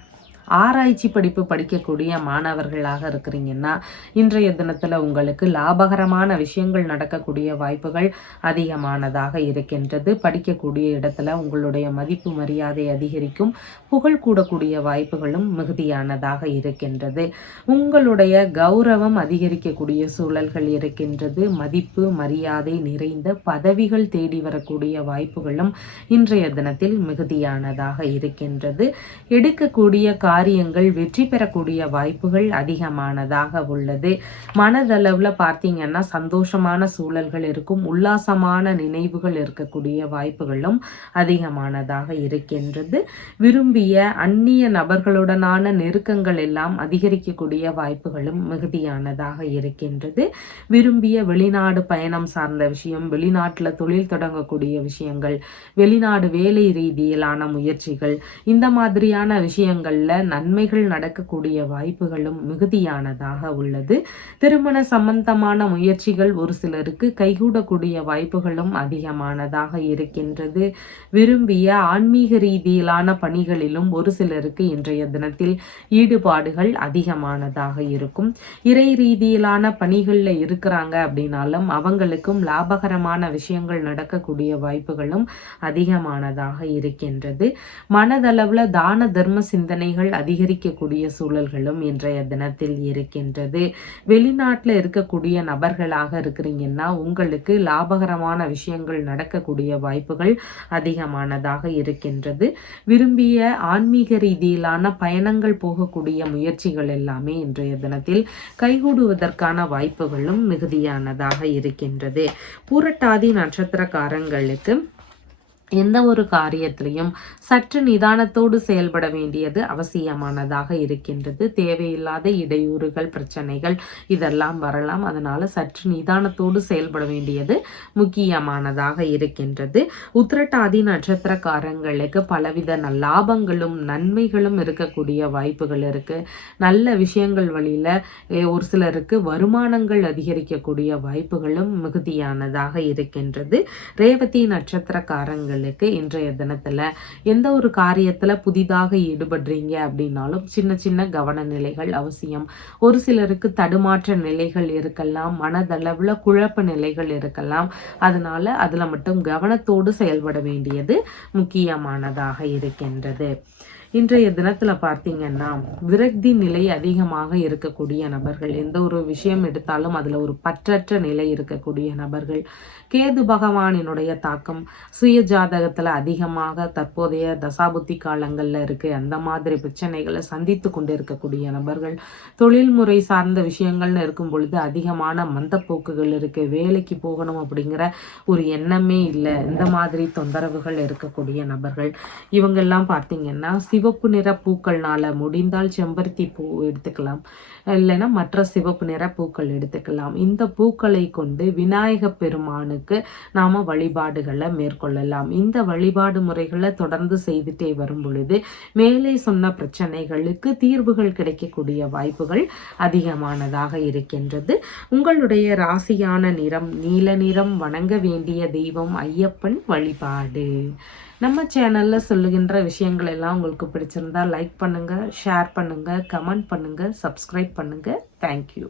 ஆராய்ச்சி படிப்பு படிக்கக்கூடிய மாணவர்களாக இருக்கிறீங்கன்னா இன்றைய தினத்தில் உங்களுக்கு லாபகரமான விஷயங்கள் நடக்கக்கூடிய வாய்ப்புகள் அதிகமானதாக இருக்கின்றது. படிக்கக்கூடிய இடத்துல உங்களுடைய மதிப்பு மரியாதை அதிகரிக்கும், புகழ் கூடக்கூடிய வாய்ப்புகளும் மிகுதியானதாக இருக்கின்றது. உங்களுடைய கௌரவம் அதிகரிக்கக்கூடிய சூழல்கள் இருக்கின்றது. மதிப்பு மரியாதை நிறைந்த பதவிகள் தேடி வரக்கூடிய வாய்ப்புகளும் இன்றைய தினத்தில் மிகுதியானதாக இருக்கின்றது. எடுக்கக்கூடிய காரியங்கள் வெற்றி பெறக்கூடிய வாய்ப்புகள் அதிகமானதாக உள்ளது. மனதளவில் பார்த்தீங்கன்னா சந்தோஷமான சூழல்கள் இருக்கும், உல்லாசமான நினைவுகள் இருக்கக்கூடிய வாய்ப்புகளும் அதிகமானதாக இருக்கின்றது. விரும்பிய அந்நிய நபர்களுடனான நெருக்கங்கள் எல்லாம் அதிகரிக்கக்கூடிய வாய்ப்புகளும் மிகுதியானதாக இருக்கின்றது. விரும்பிய வெளிநாடு பயணம் சார்ந்த விஷயம், வெளிநாட்டில் தொழில் தொடங்கக்கூடிய விஷயங்கள், வெளிநாடு வேலை ரீதியிலான முயற்சிகள், இந்த மாதிரியான விஷயங்கள்ல நன்மைகள் நடக்கக்கூடிய வாய்ப்புகளும் மிகுதியானதாக உள்ளது. திருமண சம்பந்தமான முயற்சிகள் ஒரு சிலருக்கு கைகூடக்கூடிய வாய்ப்புகளும் அதிகமானதாக இருக்கின்றது. விரும்பிய ஆன்மீக ரீதியிலான பணிகளிலும் ஒரு சிலருக்கு இன்றைய தினத்தில் ஈடுபாடுகள் அதிகமானதாக இருக்கும். இறை ரீதியிலான பணிகளில் இருக்கிறாங்க அப்படின்னாலும் அவங்களுக்கும் லாபகரமான விஷயங்கள் நடக்கக்கூடிய வாய்ப்புகளும் அதிகமானதாக இருக்கின்றது. மனதளவில் தான தர்ம சிந்தனைகள் அதிகரிக்கக்கூடிய சூழல்களும் இன்றைய தினத்தில் இருக்கின்றது. வெளிநாட்டில் இருக்கக்கூடிய நபர்களாக இருக்கிறீங்கன்னா உங்களுக்கு லாபகரமான விஷயங்கள் நடக்கக்கூடிய வாய்ப்புகள் அதிகமானதாக இருக்கின்றது. விரும்பிய ஆன்மீக ரீதியிலான பயணங்கள் போகக்கூடிய முயற்சிகள் எல்லாமே இன்றைய தினத்தில் கைகூடுவதற்கான வாய்ப்புகளும் மிகுதியானதாக இருக்கின்றது. பூரட்டாதி நட்சத்திரக்காரங்களுக்கு எந்த ஒரு காரியத்திலையும் சற்று நிதானத்தோடு செயல்பட வேண்டியது அவசியமானதாக இருக்கின்றது. தேவையில்லாத இடையூறுகள், பிரச்சனைகள் இதெல்லாம் வரலாம். அதனால சற்று நிதானத்தோடு செயல்பட வேண்டியது முக்கியமானதாக இருக்கின்றது. உத்திரட்டாதி நட்சத்திரக்காரங்களுக்கு பலவித லாபங்களும் நன்மைகளும் இருக்கக்கூடிய வாய்ப்புகள் இருக்கு. நல்ல விஷயங்கள் வழியில ஒரு சிலருக்கு வருமானங்கள் அதிகரிக்கக்கூடிய வாய்ப்புகளும் மிகுதியானதாக இருக்கின்றது. ரேவதி நட்சத்திரக்காரங்களுக்கு இன்றைய தினத்துல எந்த ஒரு காரியத்துல புதிதாக ஈடுபடுறீங்க அப்படின்னாலும் சின்ன சின்ன கவன நிலைகள் அவசியம். ஒரு சிலருக்கு தடுமாற்ற நிலைகள் இருக்கலாம், மனதளவுல குழப்ப நிலைகள் இருக்கலாம். அதனால அதுல மட்டும் கவனத்தோடு செயல்பட வேண்டியது முக்கியமானதாக இருக்கின்றது. இன்றைய தினத்துல பார்த்தீங்கன்னா விரக்தி நிலை அதிகமாக இருக்கக்கூடிய நபர்கள், எந்த ஒரு விஷயம் எடுத்தாலும் அதுல ஒரு பற்றற்ற நிலை இருக்கக்கூடிய நபர்கள், கேது பகவானினுடைய தாக்கம் சுய ஜாதகத்துல அதிகமாக தற்போதைய தசாபுத்தி காலங்கள்ல இருக்கு. அந்த மாதிரி பிரச்சனைகளை சந்தித்து கொண்டு இருக்கக்கூடிய நபர்கள், தொழில்முறை சார்ந்த விஷயங்கள்னு இருக்கும் பொழுது அதிகமான மந்த போக்குகள் இருக்கு. வேலைக்கு போகணும் அப்படிங்கிற ஒரு எண்ணமே இல்லை. இந்த மாதிரி தொந்தரவுகள் இருக்கக்கூடிய நபர்கள் இவங்கெல்லாம் பார்த்தீங்கன்னா சிவப்பு நிற பூக்கள்னால முடிந்தால் செம்பருத்தி பூ எடுத்துக்கலாம், இல்லைன்னா மற்ற சிவப்பு நிற பூக்கள் எடுத்துக்கலாம். இந்த பூக்களை கொண்டு விநாயக பெருமானுக்கு நாம வழிபாடுகளை மேற்கொள்ளலாம். இந்த வழிபாடு முறைகளை தொடர்ந்து செய்துட்டே வரும் பொழுது மேலே சொன்ன பிரச்சனைகளுக்கு தீர்வுகள் கிடைக்கக்கூடிய வாய்ப்புகள் அதிகமானதாக இருக்கின்றது. உங்களுடைய ராசியான நிறம் நீல நிறம். வணங்க வேண்டிய தெய்வம் ஐயப்பன் வழிபாடு. நம்ம சேனல்ல சொல்லுகின்ற விஷயங்கள் எல்லாம் உங்களுக்கு பிடிச்சிருந்தா லைக் பண்ணுங்க, ஷேர் பண்ணுங்க, கமெண்ட் பண்ணுங்க, சப்ஸ்கிரைப் பண்ணுங்க. தேங்க்யூ.